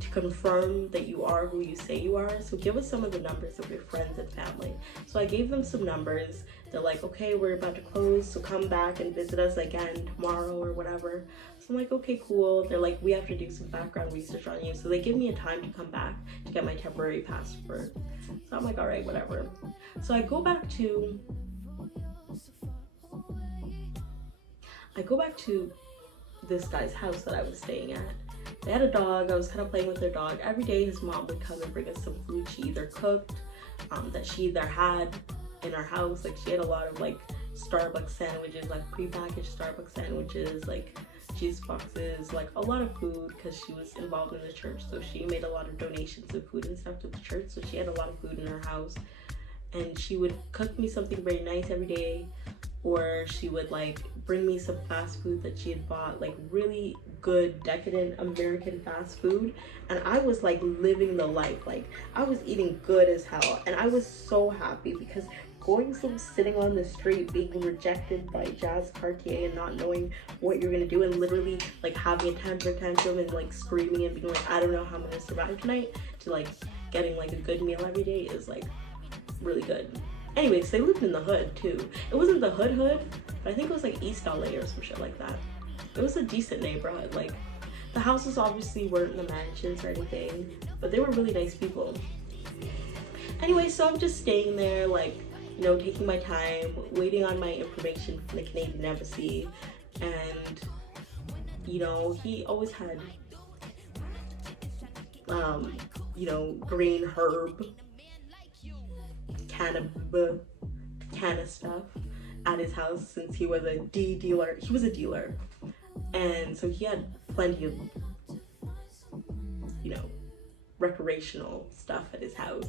to confirm that you are who you say you are. So give us some of the numbers of your friends and family. So I gave them some numbers. They're like, okay, we're about to close, so come back and visit us again tomorrow or whatever. So I'm like, okay, cool. They're like, we have to do some background research on you. So they give me a time to come back to get my temporary passport. So I'm like, all right, whatever. So I go back to this guy's house that I was staying at. They had a dog. I was kind of playing with their dog. Every day his mom would come and bring us some food she either cooked, that she either had in our house. Like she had a lot of like Starbucks sandwiches, like prepackaged Starbucks sandwiches, like juice boxes, like a lot of food, because she was involved in the church. So she made a lot of donations of food and stuff to the church. So she had a lot of food in her house, and she would cook me something very nice every day, or she would like bring me some fast food that she had bought, like really good decadent American fast food. And I was like living the life. Like I was eating good as hell, and I was so happy, because going from sitting on the street being rejected by Jazz Cartier and not knowing what you're gonna do, and literally like having a temper tantrum and like screaming and being like, I don't know how I'm gonna survive tonight, to like getting like a good meal every day is like really good. Anyways, they lived in the hood too. It wasn't the hood, but I think it was like East LA or some shit like that. It was a decent neighborhood. Like the houses obviously weren't the mansions or anything, but they were really nice people. Anyway, so I'm just staying there, like, you know, taking my time, waiting on my information from the Canadian embassy. And, you know, he always had, you know, green herb, canna stuff at his house, since he was a dealer. He was a dealer. And so he had plenty of, you know, recreational stuff at his house.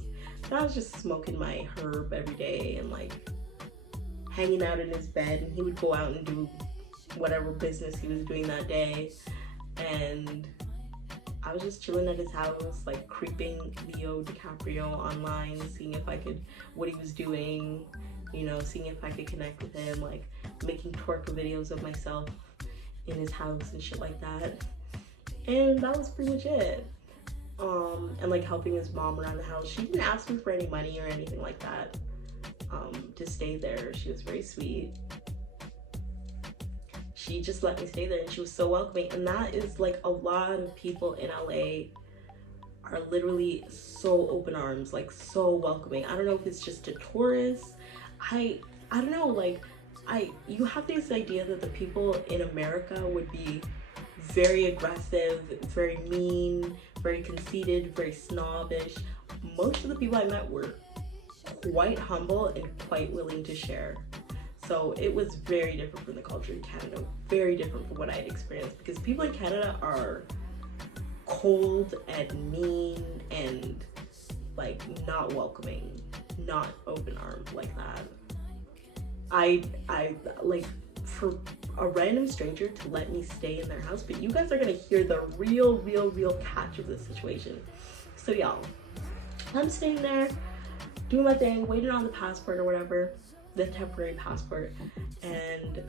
So I was just smoking my herb every day and like hanging out in his bed, and he would go out and do whatever business he was doing that day. And I was just chilling at his house, like creeping Leo Dicaprio online, seeing if I could, what he was doing, you know, seeing if I could connect with him, like making twerk videos of myself in his house and shit like that. And that was pretty much it. And like helping his mom around the house. She didn't ask me for any money or anything like that to stay there. She was very sweet. She just let me stay there, and she was so welcoming. And that is like, a lot of people in LA are literally so open arms, like so welcoming. I don't know if it's just a tourist. I don't know, like you have this idea that the people in America would be very aggressive, very mean, very conceited, very snobbish. Most of the people I met were quite humble and quite willing to share. So it was very different from the culture in Canada, very different from what I had experienced, because people in Canada are cold and mean and like not welcoming, not open armed like that. I like, for a random stranger to let me stay in their house, but you guys are gonna hear the real catch of this situation. So y'all, I'm staying there, doing my thing, waiting on the passport or whatever, the temporary passport. And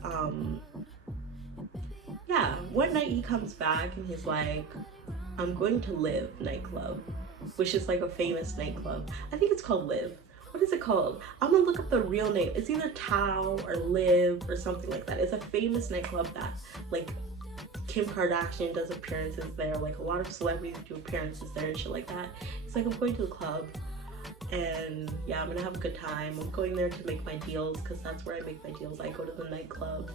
yeah, one night he comes back and he's like, I'm going to Live nightclub, which is like a famous nightclub. I think it's called Live. What is it called? I'm gonna look up the real name. It's either Tao or Live or something like that. It's a famous nightclub that like Kim Kardashian does appearances there. Like a lot of celebrities do appearances there and shit like that. It's like, I'm going to the club, and yeah, I'm gonna have a good time. I'm going there to make my deals, because that's where I make my deals. I go to the nightclub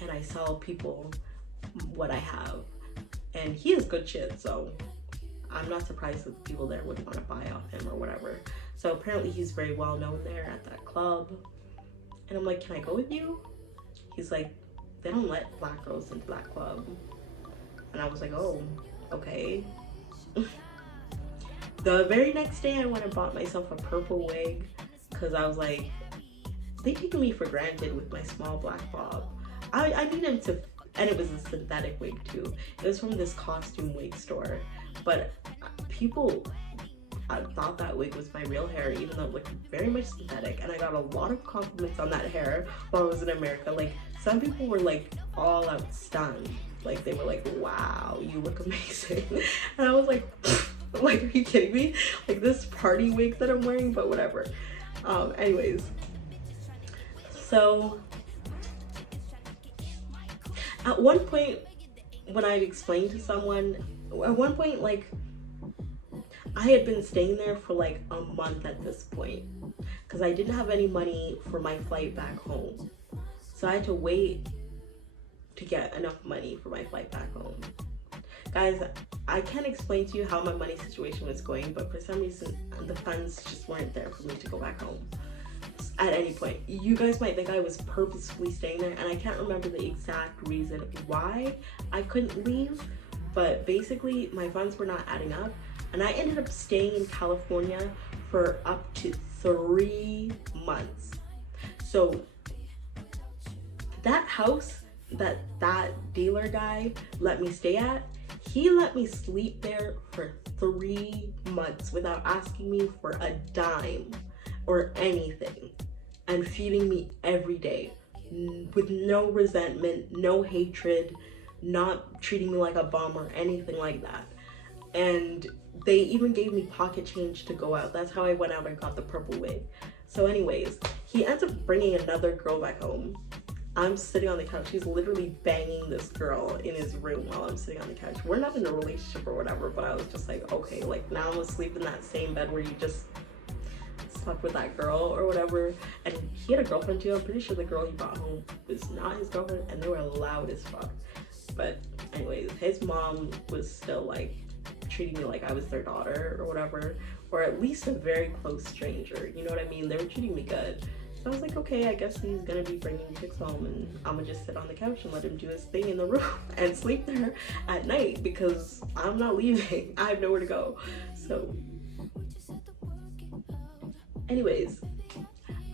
and I sell people what I have, and he is good shit, so I'm not surprised that the people there would want to buy off him or whatever. So apparently he's very well known there at that club. And I'm like, can I go with you? He's like, they don't let black girls into that club. And I was like, oh, okay. The very next day I went and bought myself a purple wig, because I was like, they take me for granted with my small black bob. I need him to, and it was a synthetic wig too. It was from this costume wig store. But people I thought that wig was my real hair, even though it looked very much synthetic. And I got a lot of compliments on that hair while I was in America. Like, some people were like all out stunned. Like, they were like, wow, you look amazing. And I was like, like, are you kidding me? Like, this party wig that I'm wearing, but whatever. Anyways, so at one point when I'd explained to someone, at one point, like, I had been staying there for like a month at this point because I didn't have any money for my flight back home. So I had to wait to get enough money for my flight back home. Guys, I can't explain to you how my money situation was going, but for some reason, the funds just weren't there for me to go back home at any point. You guys might think I was purposefully staying there, and I can't remember the exact reason why I couldn't leave, but basically my funds were not adding up, and I ended up staying in California for up to 3 months. So that house that dealer guy let me stay at, he let me sleep there for 3 months without asking me for a dime or anything, and feeding me every day with no resentment, no hatred, not treating me like a bum or anything like that. And they even gave me pocket change to go out. That's how I went out and got the purple wig. So anyways, he ends up bringing another girl back home. I'm sitting on the couch. He's literally banging this girl in his room while I'm sitting on the couch. We're not in a relationship or whatever, but I was just like, okay, like, now I'm gonna sleep in that same bed where you just slept with that girl or whatever. And he had a girlfriend too. I'm pretty sure the girl he brought home was not his girlfriend, and they were loud as fuck. But anyways, his mom was still like treating me like I was their daughter or whatever, or at least a very close stranger, you know what I mean? They were treating me good. So I was like, okay, I guess he's gonna be bringing chicks home, and I'm gonna just sit on the couch and let him do his thing in the room and sleep there at night because I'm not leaving. I have nowhere to go. So anyways,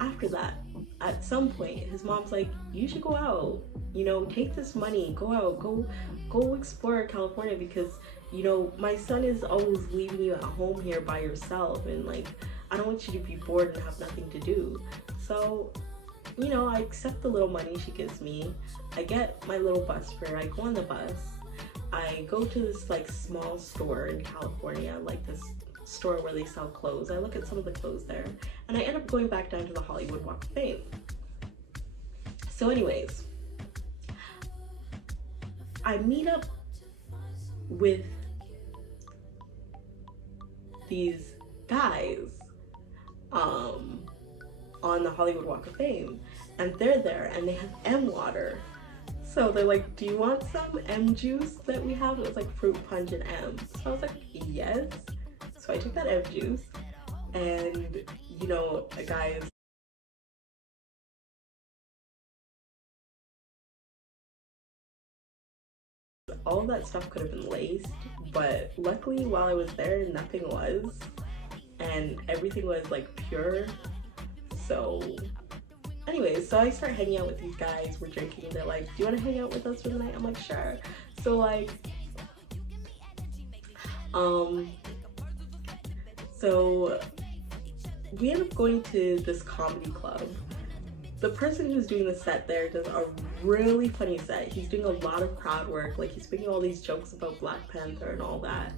after that, at some point, his mom's like, you should go out, you know, take this money, go out, go explore California, because, you know, my son is always leaving you at home here by yourself, and like, I don't want you to be bored and have nothing to do. So, you know, I accept the little money she gives me. I get my little bus fare, I go on the bus, I go to this like small store in California, like this store where they sell clothes. I look at some of the clothes there, and I end up going back down to the Hollywood Walk of Fame. So anyways, I meet up with these guys on the Hollywood Walk of Fame, and they're there and they have M water. So they're like, do you want some M juice that we have? It was like fruit punch and M. So I was like, yes. So I took that M juice, and you know, the guys, all that stuff could have been laced, but luckily while I was there, nothing was, and everything was like pure. So anyways, so I start hanging out with these guys, we're drinking, they're like, do you want to hang out with us for the night? I'm like, sure. So like, so we end up going to this comedy club. The person who's doing the set there does a really funny set. He's doing a lot of crowd work, like he's making all these jokes about Black Panther and all that.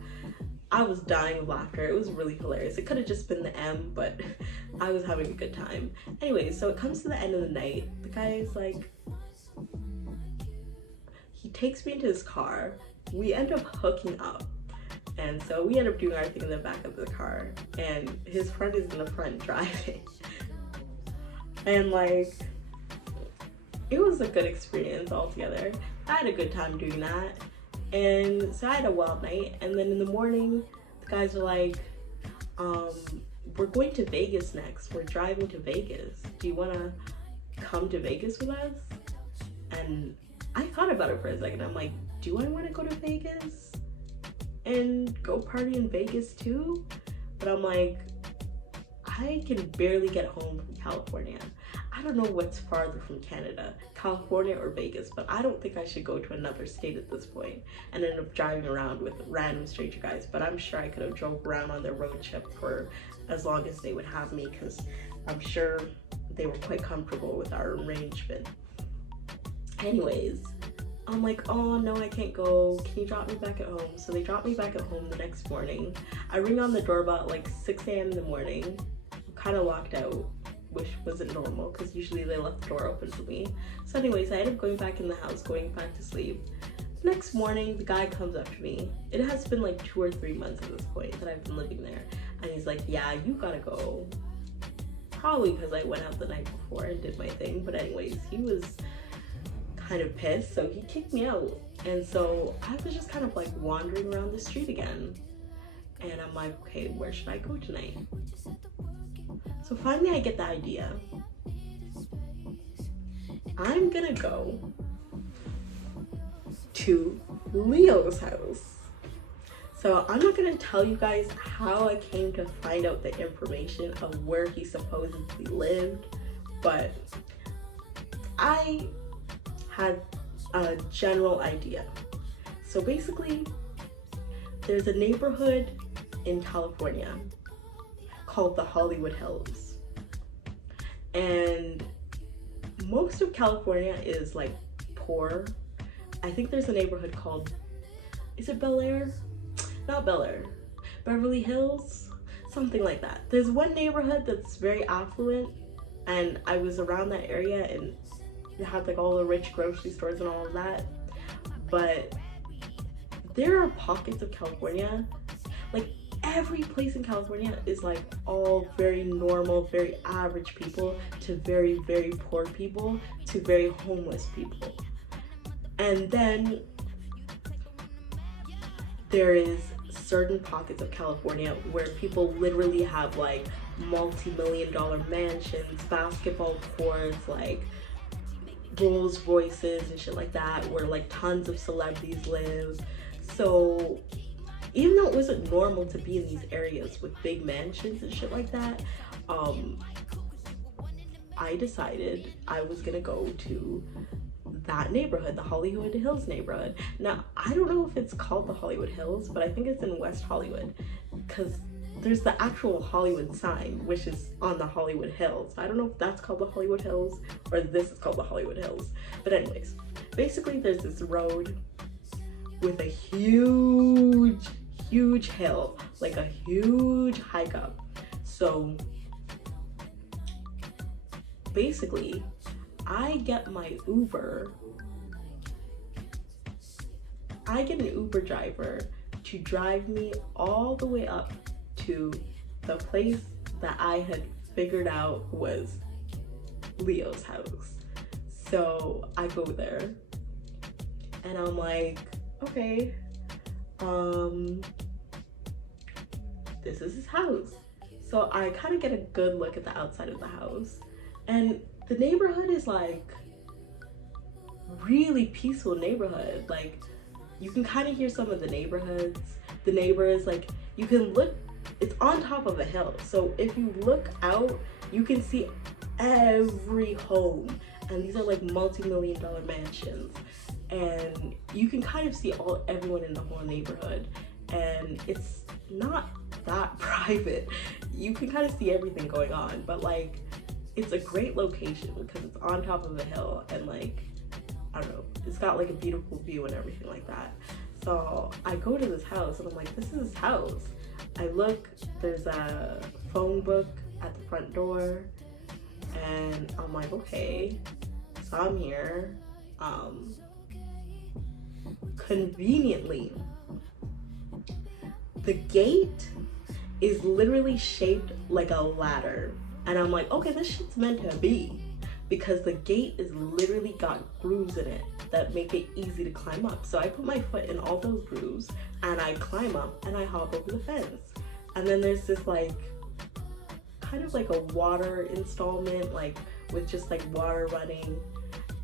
I was dying of laughter. It was really hilarious. It could have just been the M, but I was having a good time. Anyway, so it comes to the end of the night. The guy is like, he takes me into his car. We end up hooking up. And so we end up doing our thing in the back of the car, and his friend is in the front driving. And like, it was a good experience altogether. I had a good time doing that. And so I had a wild night, and then in the morning, the guys are like, we're going to Vegas next. We're driving to Vegas. Do you want to come to Vegas with us? And I thought about it for a second. I'm like, do I want to go to Vegas and go party in Vegas too? But I'm like, I can barely get home from California. I don't know what's farther from Canada, California or Vegas, but I don't think I should go to another state at this point and end up driving around with random stranger guys. But I'm sure I could have drove around on their road trip for as long as they would have me, because I'm sure they were quite comfortable with our arrangement. Anyways, I'm like, oh no, I can't go. Can you drop me back at home? So they dropped me back at home the next morning. I ring on the doorbell at like 6 a.m. in the morning. I'm kind of locked out, which wasn't normal because usually they left the door open for me. So anyways, I ended up going back in the house, going back to sleep. Next morning, the guy comes up to me. It has been like 2 or 3 months at this point that I've been living there. And he's like, yeah, you gotta go. Probably because I went out the night before and did my thing. But anyways, he was kind of pissed, so he kicked me out. And so I was just kind of like wandering around the street again. And I'm like, okay, where should I go tonight? So finally I get the idea. I'm gonna go to Leo's house. So I'm not gonna tell you guys how I came to find out the information of where he supposedly lived, but I had a general idea. So basically, there's a neighborhood in California called the Hollywood Hills. And most of California is like poor. I think there's a neighborhood called, is it Bel Air? Not Bel Air. Beverly Hills? Something like that. There's one neighborhood that's very affluent, and I was around that area and it had like all the rich grocery stores and all of that. But there are pockets of California, like every place in California is like all very normal, very average people to very, very poor people to very homeless people. And then there is certain pockets of California where people literally have like multi-million-dollar mansions, basketball courts, like Rolls Royces and shit like that, where like tons of celebrities live. So even though it wasn't normal to be in these areas with big mansions and shit like that, I decided I was gonna go to that neighborhood, the Hollywood Hills neighborhood. Now, I don't know if it's called the Hollywood Hills, but I think it's in West Hollywood, because there's the actual Hollywood sign, which is on the Hollywood Hills. I don't know if that's called the Hollywood Hills or this is called the Hollywood Hills. But anyways, basically there's this road with a huge hill, like a huge hike up. So basically, I get an Uber driver to drive me all the way up to the place that I had figured out was Leo's house. So I go there and I'm like, okay, this is his house. So I kind of get a good look at the outside of the house, and the neighborhood is like really peaceful neighborhood. Like you can kind of hear some of the neighbors, like you can look, it's on top of a hill. So if you look out, you can see every home. And these are like multi-million-dollar mansions. And you can kind of see everyone in the whole neighborhood. And it's not that private. You can kind of see everything going on, but like, it's a great location because it's on top of a hill and like, I don't know, it's got like a beautiful view and everything like that. So I go to this house and I'm like, this is his house. I look, there's a phone book at the front door and I'm like, okay, so I'm here. Conveniently, the gate is literally shaped like a ladder. And I'm like, okay, this shit's meant to be, because the gate is literally got grooves in it that make it easy to climb up. So I put my foot in all those grooves and I climb up and I hop over the fence. And then there's this like, kind of like a water installment, like with just like water running.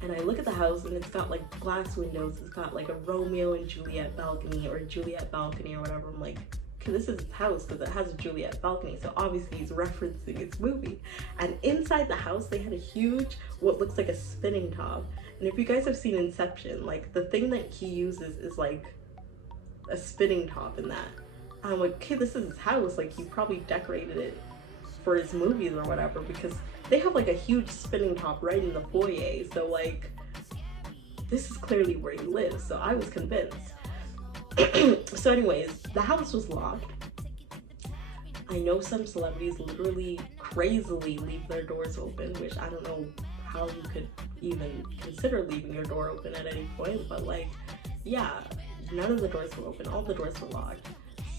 And I look at the house and it's got like glass windows. It's got like a Romeo and Juliet balcony or Juliet balcony or whatever. I'm like, okay, this is his house because it has a Juliet balcony, so obviously he's referencing its movie. And inside the house, they had a huge, what looks like a spinning top. And if you guys have seen Inception, like the thing that he uses is like a spinning top in that. And I'm like, okay, this is his house. Like he probably decorated it for his movies or whatever, because they have like a huge spinning top right in the foyer. So like, this is clearly where he lives. So I was convinced. So anyways, the house was locked. I know some celebrities literally crazily leave their doors open, which I don't know how you could even consider leaving your door open at any point, but like, yeah, none of the doors were open, all the doors were locked.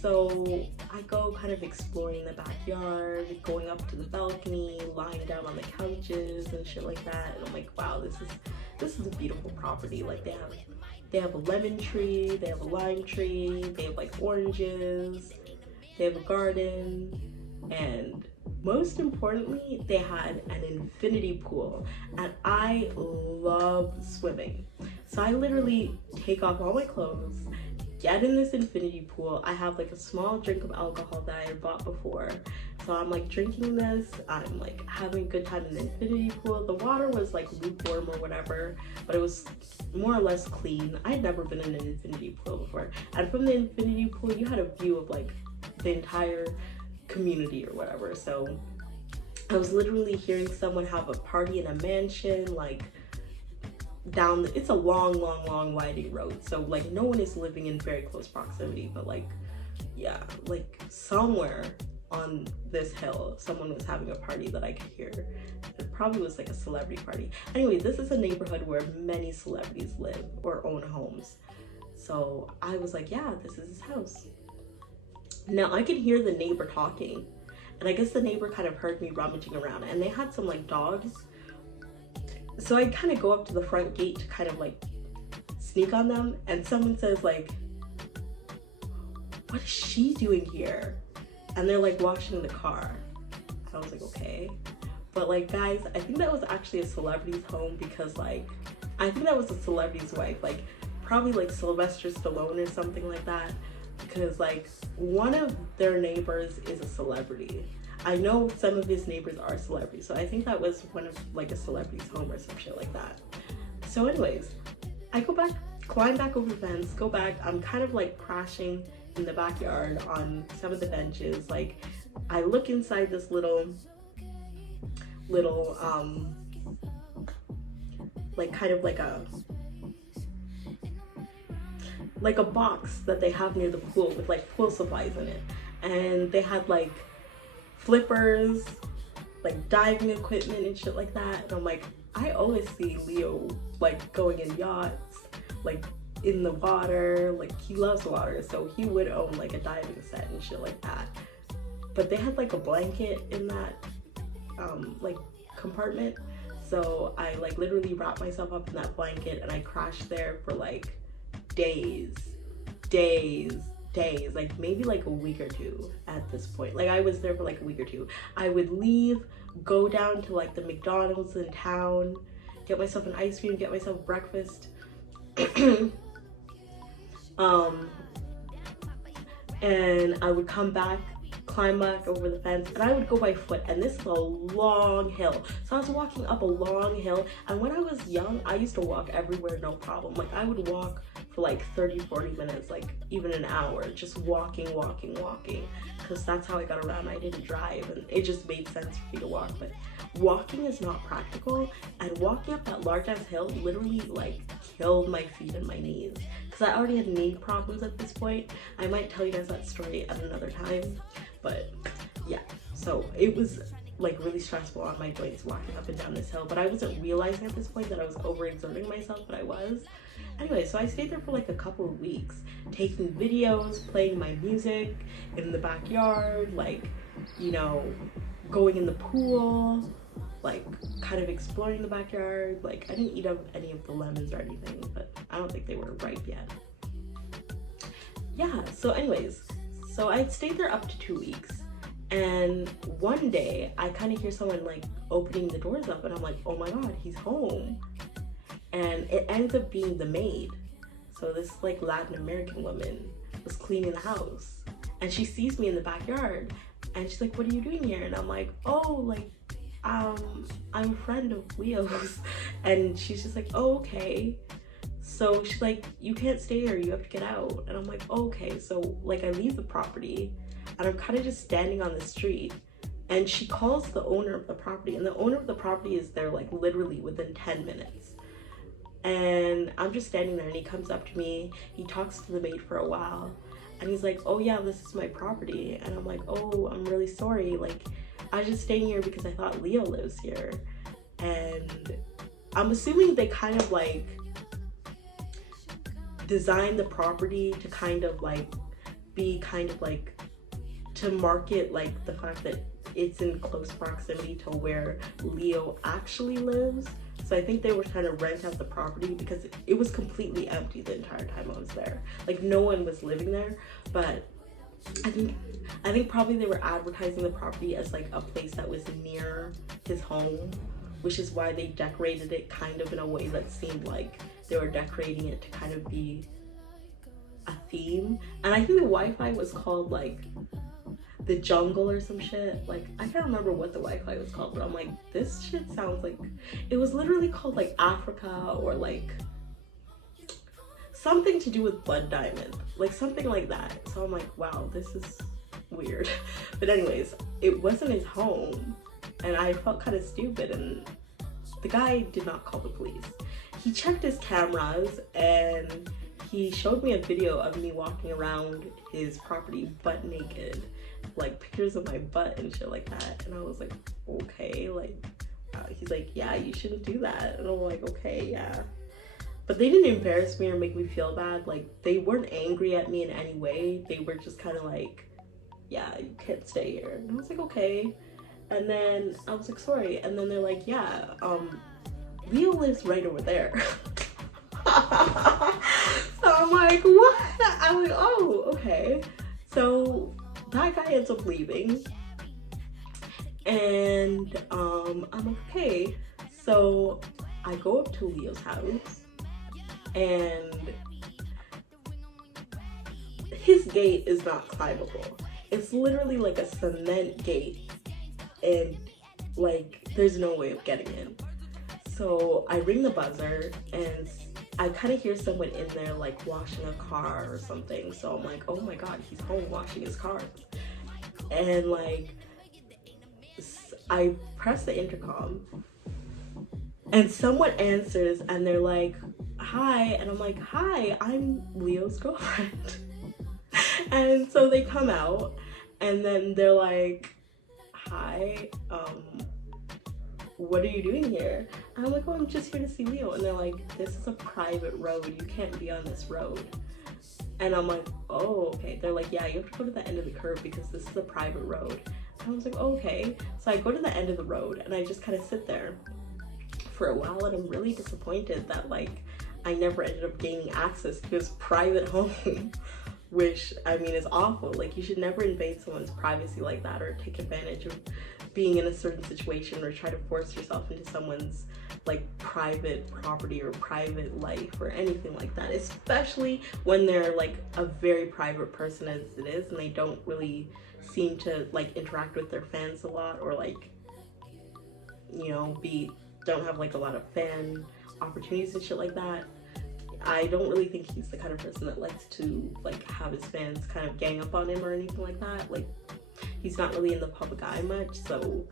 So I go kind of exploring the backyard, going up to the balcony, lying down on the couches and shit like that, and I'm like, wow, this is a beautiful property. Like they have a lemon tree, they have a lime tree, they have like oranges, they have a garden, and most importantly, they had an infinity pool, and I love swimming. So I literally take off all my clothes, get in this infinity pool. I have like a small drink of alcohol that I had bought before. So I'm like drinking this, I'm like having a good time in the infinity pool. The water was like lukewarm or whatever, but it was more or less clean. I had never been in an infinity pool before. And from the infinity pool, you had a view of like the entire community or whatever. So I was literally hearing someone have a party in a mansion, like down it's a long winding road, so like no one is living in very close proximity, but like, yeah, like somewhere on this hill someone was having a party that I could hear. It probably was like a celebrity party. Anyway, this is a neighborhood where many celebrities live or own homes, so I was like, yeah, this is his house. Now I could hear the neighbor talking, and I guess the neighbor kind of heard me rummaging around, and they had some like dogs. So I kind of go up to the front gate to kind of like sneak on them, and someone says like, what is she doing here? And they're like washing the car. I was like, okay. But like, guys, I think that was actually a celebrity's home, because like, I think that was a celebrity's wife, like probably like Sylvester Stallone or something like that, because like one of their neighbors is a celebrity. I know some of his neighbors are celebrities, so I think that was one of like a celebrity's home or some shit like that. So anyways, I go back, climb back over the fence, go back. I'm kind of like crashing in the backyard on some of the benches. Like I look inside this little like kind of like a box that they have near the pool with like pool supplies in it, and they had like flippers, like diving equipment and shit like that. And I'm like, I always see Leo like going in yachts, like in the water, like he loves water, so he would own like a diving set and shit like that. But they had like a blanket in that like compartment, so I like literally wrapped myself up in that blanket, and I crashed there for like days, like maybe like a week or two at this point. Like I was there for like a week or two. I would leave, go down to like the McDonald's in town, get myself an ice cream, get myself breakfast, and I would come back, climb back over the fence, and I would go by foot, and this is a long hill. So I was walking up a long hill, and when I was young, I used to walk everywhere, no problem. Like I would walk for like 30-40 minutes, like even an hour, just walking, because that's how I got around. I didn't drive, and it just made sense for me to walk. But walking is not practical, and walking up that large ass hill literally like killed my feet and my knees, because I already had knee problems at this point. I might tell you guys that story at another time, but yeah, so it was like really stressful on my joints walking up and down this hill, but I wasn't realizing at this point that I was overexerting myself, but I was. Anyway, so I stayed there for like a couple of weeks, taking videos, playing my music in the backyard, like, you know, going in the pool, like kind of exploring the backyard. Like I didn't eat up any of the lemons or anything, but I don't think they were ripe yet. Yeah, so anyways, so I stayed there up to 2 weeks, and one day I kind of hear someone like opening the doors up, and I'm like, oh my god, he's home. And it ends up being the maid. So this like Latin American woman was cleaning the house, and she sees me in the backyard, and she's like, what are you doing here? And I'm like, oh, like, I'm a friend of Leo's. And she's just like, oh, okay. So she's like, you can't stay here, you have to get out. And I'm like, oh, okay. So like I leave the property and I'm kind of just standing on the street, and she calls the owner of the property, and the owner of the property is there like literally within 10 minutes. And I'm just standing there, and he comes up to me, he talks to the maid for a while, and he's like, oh yeah, this is my property. And I'm like, oh, I'm really sorry, like I was just staying here because I thought Leo lives here. And I'm assuming they kind of like designed the property to kind of like be kind of like to market like the fact that it's in close proximity to where Leo actually lives. So I think they were trying to rent out the property because it was completely empty the entire time I was there. Like no one was living there, but I think probably they were advertising the property as like a place that was near his home, which is why they decorated it kind of in a way that seemed like they were decorating it to kind of be a theme. And I think the Wi-Fi was called like the jungle or some shit. Like I can't remember what the Wi-Fi was called, but I'm like, this shit sounds like it was literally called like Africa or like something to do with blood diamond, like something like that. So I'm like, wow, this is weird. But anyways, it wasn't his home, and I felt kind of stupid, and the guy did not call the police. He checked his cameras and he showed me a video of me walking around his property butt naked, like pictures of my butt and shit like that. And I was like, okay, like he's like, yeah, you shouldn't do that. And I'm like, okay, yeah. But they didn't embarrass me or make me feel bad. Like they weren't angry at me in any way. They were just kind of like, yeah, you can't stay here. And I was like, okay. And then I was like, sorry. And then they're like, yeah, Leo lives right over there. So I'm like, what? I'm like, oh, okay. So that guy ends up leaving, and I'm like, okay. So I go up to Leo's house, and his gate is not climbable. It's literally like a cement gate, and like there's no way of getting in. So I ring the buzzer, and I kind of hear someone in there like washing a car or something. So I'm like, oh my god, he's home washing his car. And like I press the intercom, and someone answers, and they're like, hi. And I'm like, hi, I'm Leo's girlfriend. And so they come out, and then they're like, hi, what are you doing here? And I'm like, oh, I'm just here to see Leo. And they're like, this is a private road, you can't be on this road. And I'm like, oh, okay. They're like, yeah, you have to go to the end of the curb because this is a private road. And I was like, oh, okay. So I go to the end of the road, and I just kind of sit there for a while, and I'm really disappointed that like I never ended up gaining access to his private home. Which, I mean, is awful. Like, you should never invade someone's privacy like that, or take advantage of being in a certain situation, or try to force yourself into someone's like private property or private life or anything like that, especially when they're like a very private person as it is, and they don't really seem to like interact with their fans a lot, or like, you know, don't have like a lot of fan opportunities and shit like that. I don't really think he's the kind of person that likes to like have his fans kind of gang up on him or anything like that. Like, he's not really in the public eye much, so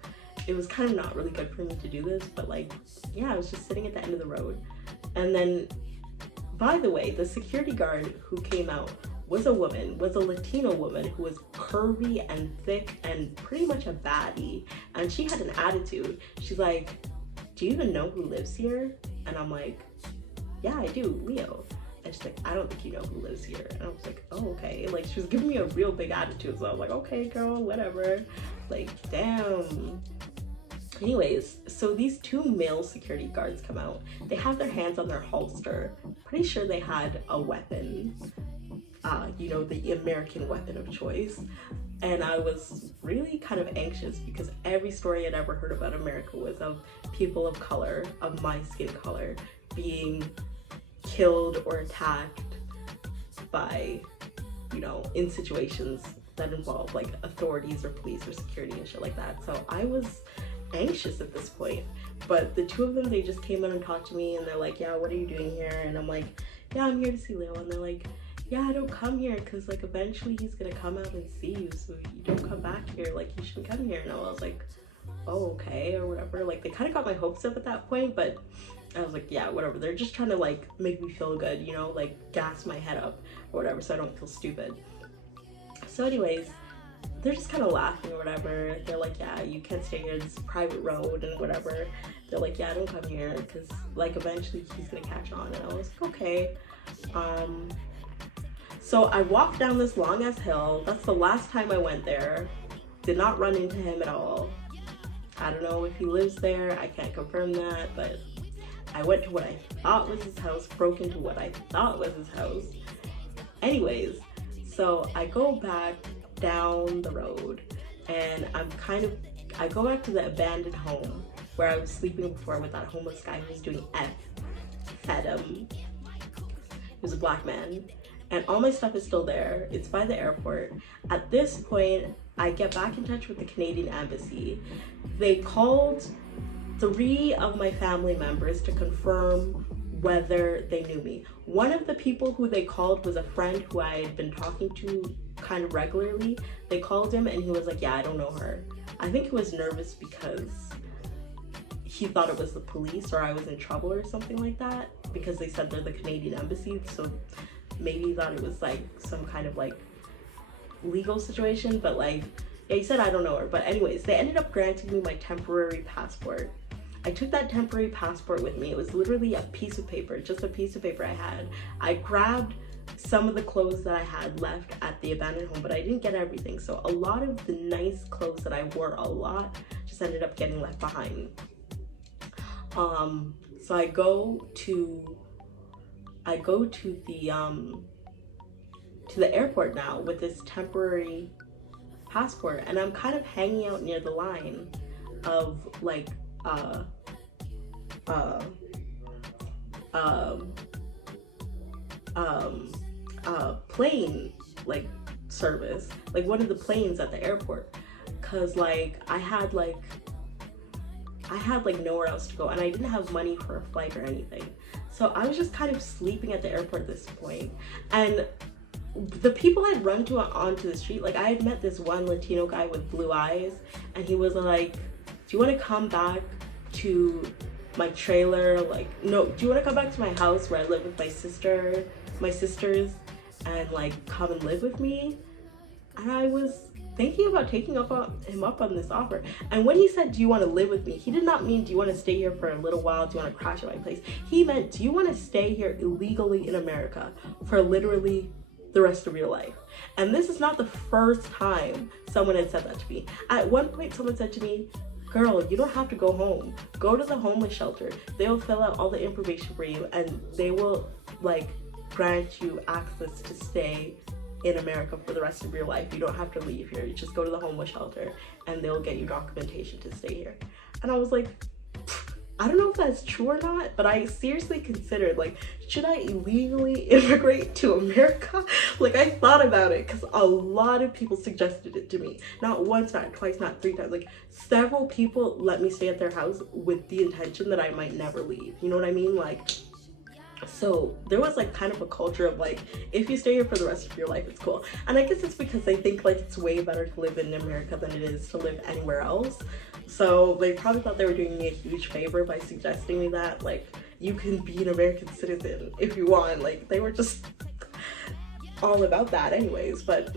it was kind of not really good for me to do this. But like, yeah, I was just sitting at the end of the road. And then, by the way, the security guard who came out was a woman, was a Latino woman who was curvy and thick and pretty much a baddie. And she had an attitude. She's like, do you even know who lives here? And I'm like, yeah, I do, Leo. And she's like, I don't think you know who lives here. And I was like, oh, okay. Like, she was giving me a real big attitude. So I was like, okay, girl, whatever. Like, damn. Anyways, so these two male security guards come out. They have their hands on their holster. Pretty sure they had a weapon. You know, the American weapon of choice. And I was really kind of anxious because every story I'd ever heard about America was of people of color, of my skin color, being killed or attacked by, you know, in situations that involve like authorities or police or security and shit like that. So I was anxious at this point. But the two of them, they just came in and talked to me, and they're like, yeah, what are you doing here? And I'm like, yeah, I'm here to see Leo. And they're like, yeah, don't come here, because like eventually he's gonna come out and see you, so you don't come back here, like you shouldn't come here. And I was like, oh, okay, or whatever. Like they kind of got my hopes up at that point, but I was like, yeah, whatever. They're just trying to like make me feel good, you know, like gas my head up or whatever, so I don't feel stupid. So anyways, they're just kind of laughing or whatever. They're like, yeah, you can't stay here, this is a private road and whatever. They're like, yeah, don't come here, because like eventually he's gonna catch on. And I was like, okay. So I walked down this long ass hill. That's the last time I went there. Did not run into him at all. I don't know if he lives there, I can't confirm that, but I went to what I thought was his house, broke into what I thought was his house. Anyways, so I go back down the road, and I go back to the abandoned home where I was sleeping before with that homeless guy who was doing fed him. He was a black man, and all my stuff is still there. It's by the airport. At this point, I get back in touch with the Canadian embassy. They called 3 of my family members to confirm whether they knew me. One of the people who they called was a friend who I had been talking to kind of regularly. They called him and he was like, yeah, I don't know her. I think he was nervous because he thought it was the police or I was in trouble or something like that, because they said they're the Canadian embassy, so maybe he thought it was like some kind of like legal situation. But like, yeah, he said I don't know her. But anyways, they ended up granting me my temporary passport. I took that temporary passport with me. It was literally a piece of paper, just a piece of paper I had. I grabbed some of the clothes that I had left at the abandoned home, but I didn't get everything. So a lot of the nice clothes that I wore a lot just ended up getting left behind. So I go to the airport now with this temporary passport, and I'm kind of hanging out near the line of like plane like service, like one of the planes at the airport, because like I had like nowhere else to go, and I didn't have money for a flight or anything. So I was just kind of sleeping at the airport at this point. And the people I'd run to onto the street, like I had met this one Latino guy with blue eyes, and he was like, do you want to come back to my trailer? Like, no, do you want to come back to my house where I live with my sisters, and like come and live with me? And I was thinking about taking him up on this offer. And when he said, do you want to live with me, he did not mean, do you want to stay here for a little while? Do you want to crash at my place? He meant, do you want to stay here illegally in America for literally the rest of your life? And this is not the first time someone had said that to me. At one point, someone said to me, girl, you don't have to go home. Go to the homeless shelter. They'll fill out all the information for you, and they will like grant you access to stay in America for the rest of your life. You don't have to leave here. You just go to the homeless shelter and they'll get you documentation to stay here. And I was like, I don't know if that's true or not, but I seriously considered, like, should I illegally immigrate to America? Like, I thought about it because a lot of people suggested it to me. Not once, not twice, not 3 times. Like, several people let me stay at their house with the intention that I might never leave. You know what I mean? Like, so there was like kind of a culture of like, if you stay here for the rest of your life, it's cool. And I guess it's because they think like it's way better to live in America than it is to live anywhere else. So they probably thought they were doing me a huge favor by suggesting me that like, you can be an American citizen if you want. Like, they were just all about that anyways. But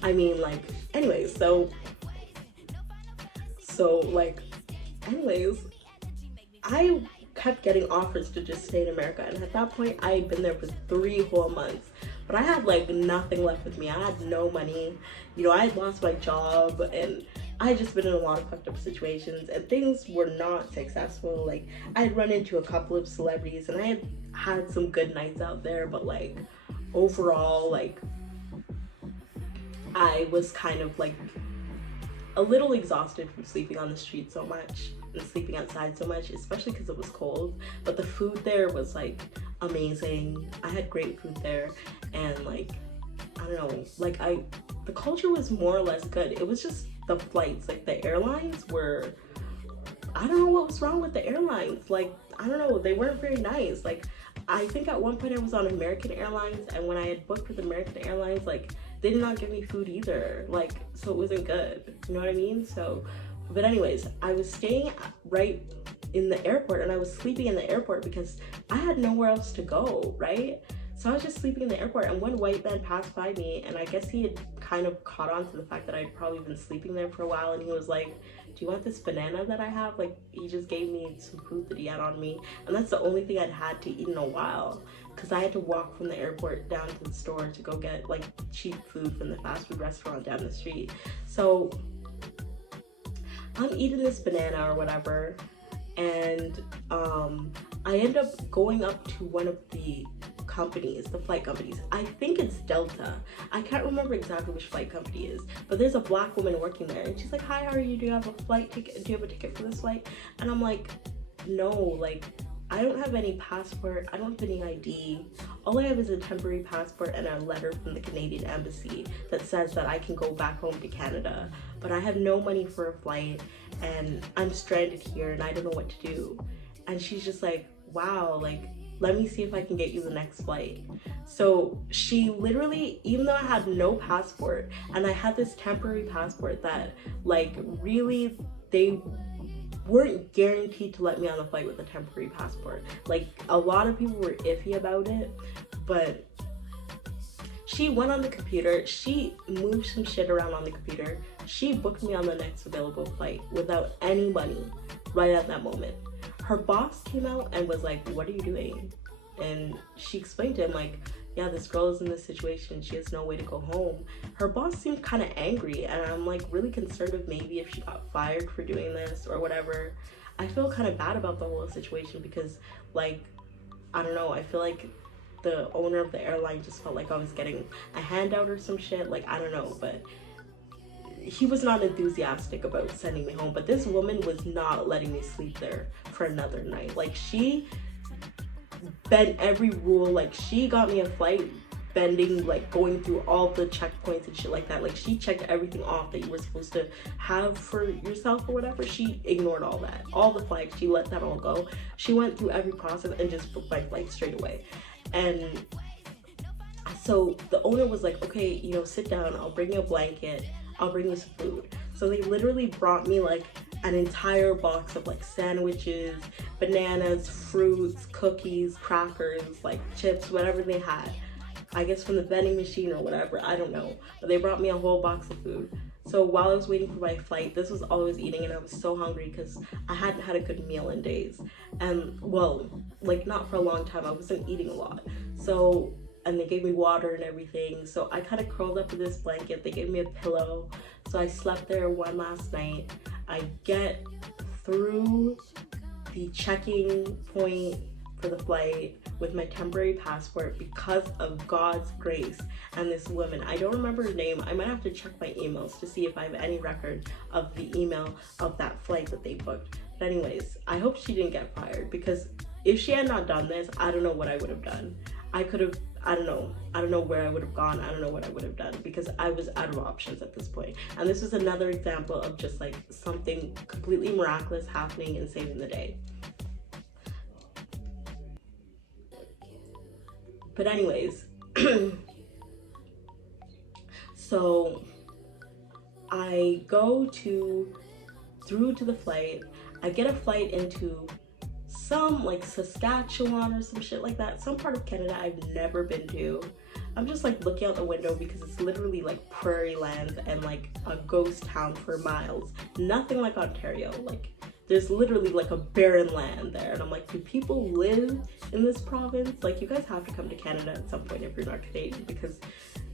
I mean, like, anyways, so like, anyways, I kept getting offers to just stay in America, and at that point I had been there for 3 whole months, but I had like nothing left with me. I had no money, you know, I had lost my job, and I had just been in a lot of fucked up situations, and things were not successful. Like, I had run into a couple of celebrities, and I had had some good nights out there, but like overall, like, I was kind of like a little exhausted from sleeping on the street so much and sleeping outside so much, especially because it was cold. But the food there was like amazing. I had great food there, and like I don't know, like the culture was more or less good. It was just the flights, like the airlines were, I don't know what was wrong with the airlines. Like, I don't know, they weren't very nice. Like, I think at one point I was on American Airlines, and when I had booked with American Airlines, like, they did not give me food either. Like, so it wasn't good. You know what I mean? So, but anyways, I was staying right in the airport, and I was sleeping in the airport because I had nowhere else to go, right? So I was just sleeping in the airport, and one white man passed by me, and I guess he had kind of caught on to the fact that I'd probably been sleeping there for a while, and he was like, do you want this banana that I have? Like, he just gave me some food that he had on me, and that's the only thing I'd had to eat in a while, because I had to walk from the airport down to the store to go get like cheap food from the fast food restaurant down the street. So I'm eating this banana or whatever, and I end up going up to one of the companies, the flight companies. I think it's Delta. I can't remember exactly which flight company it is, but there's a black woman working there, and she's like, hi, how are you? Do you have a flight ticket? Do you have a ticket for this flight? And I'm like, no, like, I don't have any passport. I don't have any ID. All I have is a temporary passport and a letter from the Canadian embassy that says that I can go back home to Canada, but I have no money for a flight, and I'm stranded here, and I don't know what to do. And she's just like, wow, like, let me see if I can get you the next flight. So she literally, even though I had no passport, and I had this temporary passport that, like, really, they weren't guaranteed to let me on the flight with a temporary passport. Like, a lot of people were iffy about it, but she went on the computer, she moved some shit around on the computer, she booked me on the next available flight without any money right at that moment. Her boss came out and was like, what are you doing? And she explained to him, like, yeah, this girl is in this situation, she has no way to go home. Her boss seemed kind of angry, and I'm like really concerned of maybe if she got fired for doing this or whatever. I feel kind of bad about the whole situation because, like, I don't know, I feel like the owner of the airline just felt like I was getting a handout or some shit. Like, I don't know, but he was not enthusiastic about sending me home. But this woman was not letting me sleep there for another night. Like, she bent every rule. Like, she got me a flight bending, like, going through all the checkpoints and shit like that. Like, she checked everything off that you were supposed to have for yourself or whatever. She ignored all that, all the flags, she let that all go. She went through every process and just booked my flight straight away. And so the owner was like, okay, you know, sit down, I'll bring you a blanket, I'll bring you some food. So they literally brought me like an entire box of like sandwiches, bananas, fruits, cookies, crackers, like chips, whatever they had. I guess from the vending machine or whatever, I don't know. But they brought me a whole box of food. So while I was waiting for my flight, this was all I was eating, and I was so hungry because I hadn't had a good meal in days. And well, like not for a long time, I wasn't eating a lot. So, and they gave me water and everything. So I kind of curled up in this blanket. They gave me a pillow. So I slept there one last night. I get through the checking point for the flight with my temporary passport because of God's grace and this woman. I don't remember her name. I might have to check my emails to see if I have any record of the email of that flight that they booked. But anyways, I hope she didn't get fired, because if she had not done this, I don't know what I would have done. I could have, I don't know where I would have gone. I don't know what I would have done, because I was out of options at this point. And this was another example of just like something completely miraculous happening and saving the day. But anyways, so I go through to the flight. I get a flight into some like Saskatchewan or some shit like that, some part of Canada I've never been to. I'm just like looking out the window because it's literally like prairie land and like a ghost town for miles. Nothing like Ontario. Like, there's literally like a barren land there, and I'm like, do people live in this province? Like, you guys have to come to Canada at some point if you're not Canadian, because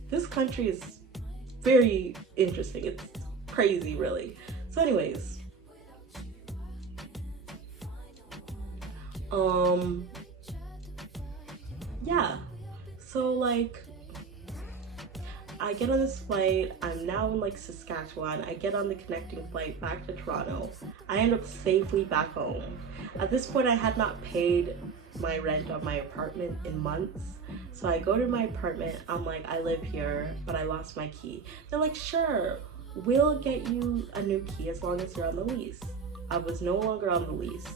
this country is very interesting. It's crazy, really. So anyways, yeah, so like I get on this flight. I'm now in like Saskatchewan. I get on the connecting flight back to Toronto. I end up safely back home. At this point, I had not paid my rent on my apartment in months. So I go to my apartment. I'm like, I live here, but I lost my key. They're like, sure, we'll get you a new key as long as you're on the lease. I was no longer on the lease.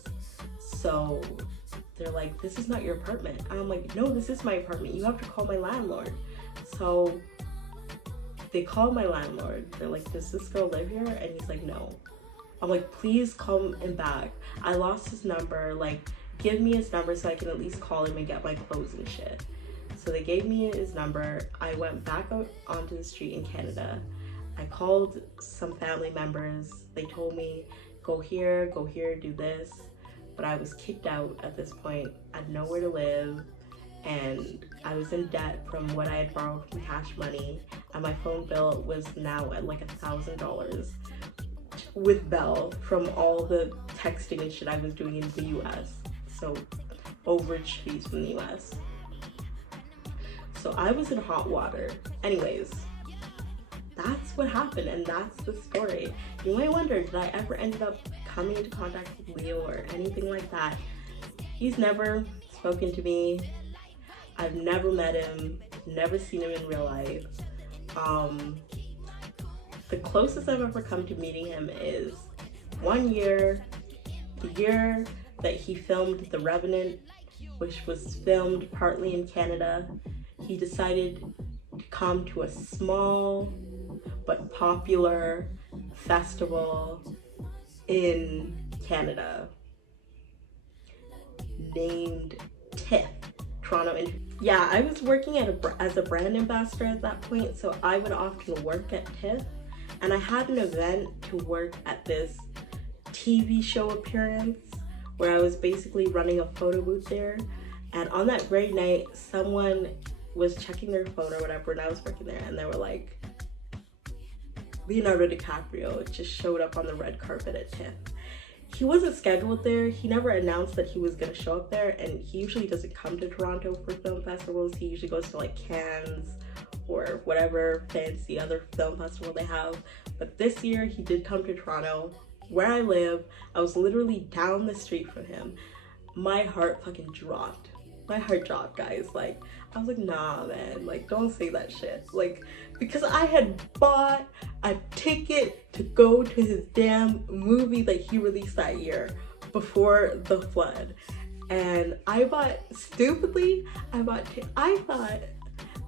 So they're like, this is not your apartment. And I'm like, no, this is my apartment. You have to call my landlord. So they call my landlord. They're like, does this girl live here? And he's like, no. I'm like, please call him back. I lost his number. Like, give me his number so I can at least call him and get my clothes and shit. So they gave me his number. I went back out onto the street in Canada. I called some family members. They told me, go here, do this. But I was kicked out at this point. I had nowhere to live. And I was in debt from what I had borrowed from Cash Money. And my phone bill was now at like $1,000 with Bell from all the texting and shit I was doing in the US. So overage fees from the US. So I was in hot water. Anyways, that's what happened, and that's the story. You might wonder, did I ever end up coming into contact with Leo or anything like that? He's never spoken to me. I've never met him, never seen him in real life. The closest I've ever come to meeting him is 1 year, the year that he filmed The Revenant, which was filmed partly in Canada. He decided to come to a small but popular festival in Canada named TIFF, Toronto. Yeah, I was working as a brand ambassador at that point, so I would often work at TIFF, and I had an event to work at this TV show appearance where I was basically running a photo booth there. And on that very night, someone was checking their phone or whatever, and I was working there, and they were like, Leonardo Dicaprio just showed up on the red carpet at TIFF. He wasn't scheduled there. He never announced that he was gonna show up there, and he usually doesn't come to Toronto for film festivals. He usually goes to like Cannes or whatever fancy other film festival they have. But this year he did come to Toronto, where I live. I was literally down the street from him. My heart fucking dropped. My heart dropped, guys. Like, I was like, nah, man, like, don't say that shit. Like, because I had bought a ticket to go to his damn movie that he released that year before the flood. And I thought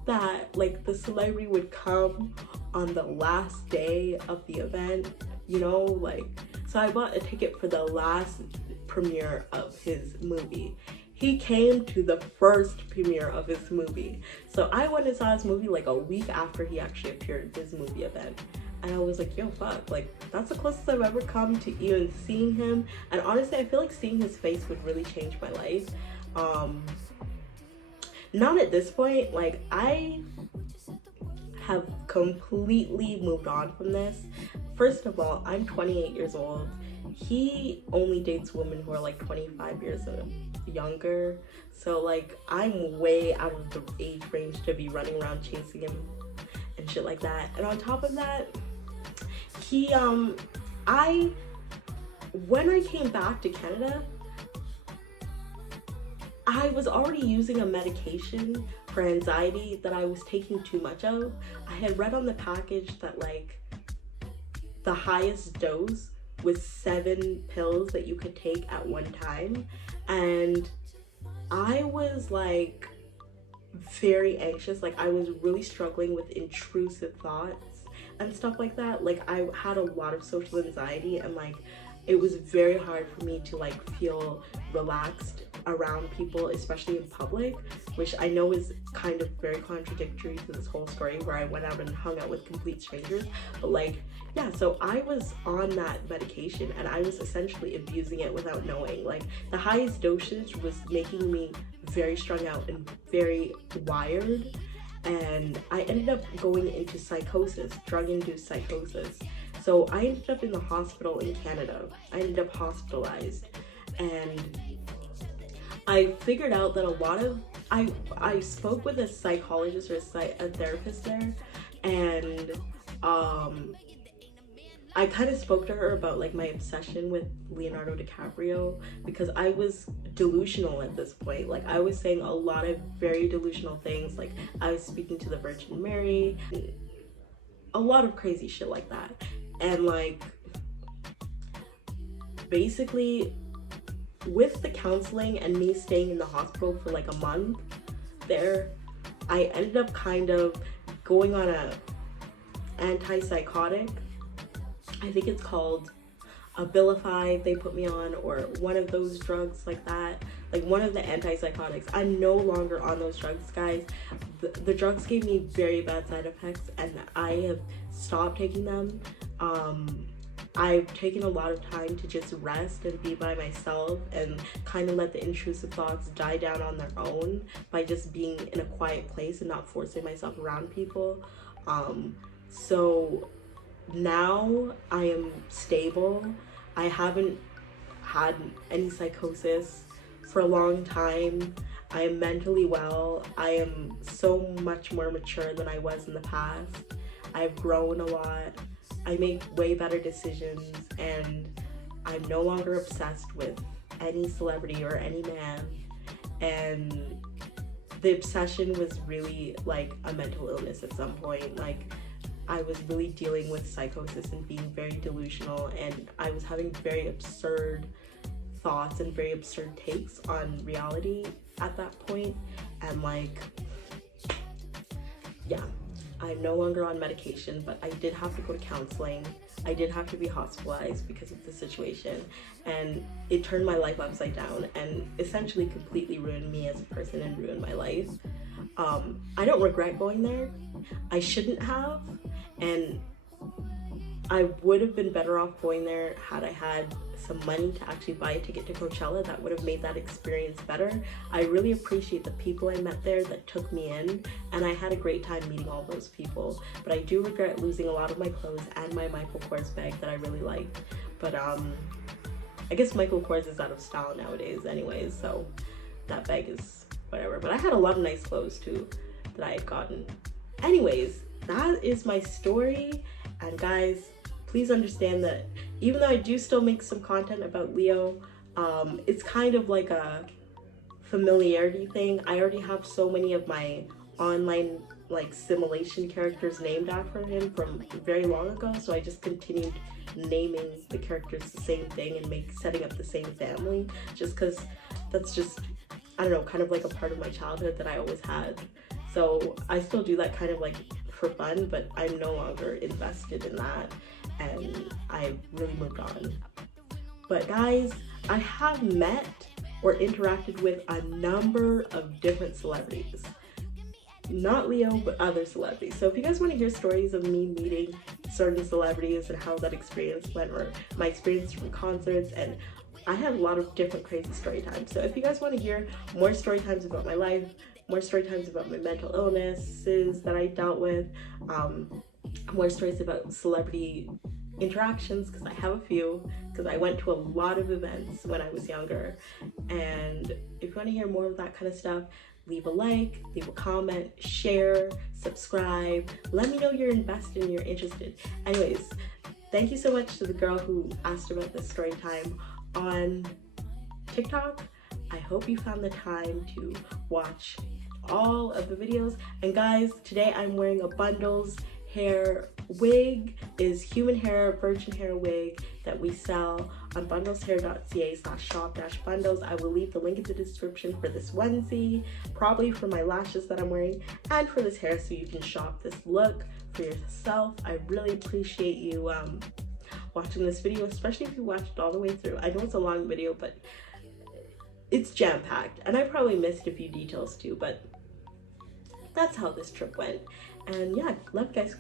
that like the celebrity would come on the last day of the event, you know, like, so I bought a ticket for the last premiere of his movie. He came to the first premiere of his movie. So I went and saw his movie like a week after he actually appeared at his movie event. And I was like, yo, fuck, like, that's the closest I've ever come to even seeing him. And honestly, I feel like seeing his face would really change my life. Not at this point, like, I have completely moved on from this. First of all, I'm 28 years old. He only dates women who are like 25 years younger. So like, I'm way out of the age range to be running around chasing him and shit like that. And on top of that, he, when I came back to Canada, I was already using a medication for anxiety that I was taking too much of. I had read on the package that like the highest dose was 7 pills that you could take at one time. And I was like very anxious. Like, I was really struggling with intrusive thoughts and stuff like that. Like, I had a lot of social anxiety, and like it was very hard for me to like feel relaxed around people, especially in public, which I know is kind of very contradictory to this whole story where I went out and hung out with complete strangers. But like, yeah, so I was on that medication and I was essentially abusing it without knowing. Like, the highest dosage was making me very strung out and very wired, and I ended up going into psychosis, drug-induced psychosis. So I ended up in the hospital in Canada. I ended up hospitalized, and I figured out that a lot of, I spoke with a psychologist or a therapist there, and I kind of spoke to her about like my obsession with Leonardo Dicaprio, because I was delusional at this point. Like I was saying a lot of very delusional things. Like I was speaking to the Virgin Mary, a lot of crazy shit like that. And like basically with the counseling and me staying in the hospital for like a month there, I ended up kind of going on a antipsychotic. I think it's called Abilify they put me on, or one of those drugs like that, like one of the antipsychotics. I'm no longer on those drugs, guys. The drugs gave me very bad side effects and I have stopped taking them. I've taken a lot of time to just rest and be by myself and kind of let the intrusive thoughts die down on their own by just being in a quiet place and not forcing myself around people. So now I am stable. I haven't had any psychosis for a long time. I am mentally well. I am so much more mature than I was in the past. I've grown a lot. I make way better decisions, and I'm no longer obsessed with any celebrity or any man. And the obsession was really like a mental illness at some point. Like I was really dealing with psychosis and being very delusional, and I was having very absurd thoughts and very absurd takes on reality at that point. And like, yeah, I'm no longer on medication, but I did have to go to counseling. I did have to be hospitalized because of the situation, and it turned my life upside down and essentially completely ruined me as a person and ruined my life. I don't regret going there. I shouldn't have, and I would have been better off going there had I had some money to actually buy a ticket to Coachella. That would have made that experience better. I really appreciate the people I met there that took me in, and I had a great time meeting all those people. But I do regret losing a lot of my clothes and my Michael Kors bag that I really liked. But I guess Michael Kors is out of style nowadays anyways, so that bag is whatever. But I had a lot of nice clothes too that I had gotten. Anyways, that is my story. And guys, please understand that even though I do still make some content about Leo, it's kind of like a familiarity thing. I already have so many of my online like simulation characters named after him from very long ago, so I just continued naming the characters the same thing and setting up the same family, just because that's just, I don't know, kind of like a part of my childhood that I always had. So I still do that kind of like for fun, but I'm no longer invested in that, and I really moved on. But guys, I have met or interacted with a number of different celebrities. Not Leo, but other celebrities. So if you guys want to hear stories of me meeting certain celebrities and how that experience went, or my experience from concerts, and I have a lot of different crazy story times. So if you guys want to hear more story times about my life, more story times about my mental illnesses that I dealt with, more stories about celebrity interactions, because I have a few, because I went to a lot of events when I was younger. And if you want to hear more of that kind of stuff, leave a like, leave a comment, share, subscribe. Let me know you're invested and you're interested. Anyways, thank you so much to the girl who asked about this story time on TikTok. I hope you found the time to watch all of the videos. And guys, today I'm wearing a Bundles hair wig. Is human hair, virgin hair wig that we sell on bundleshair.ca/shop-bundles. I will leave the link in the description for this onesie, probably for my lashes that I'm wearing, and for this hair, so you can shop this look for yourself. I really appreciate you watching this video, especially if you watched it all the way through. I know it's a long video, but it's jam-packed, and I probably missed a few details too, but that's how this trip went. And yeah, love you guys.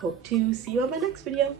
Hope to see you on my next video.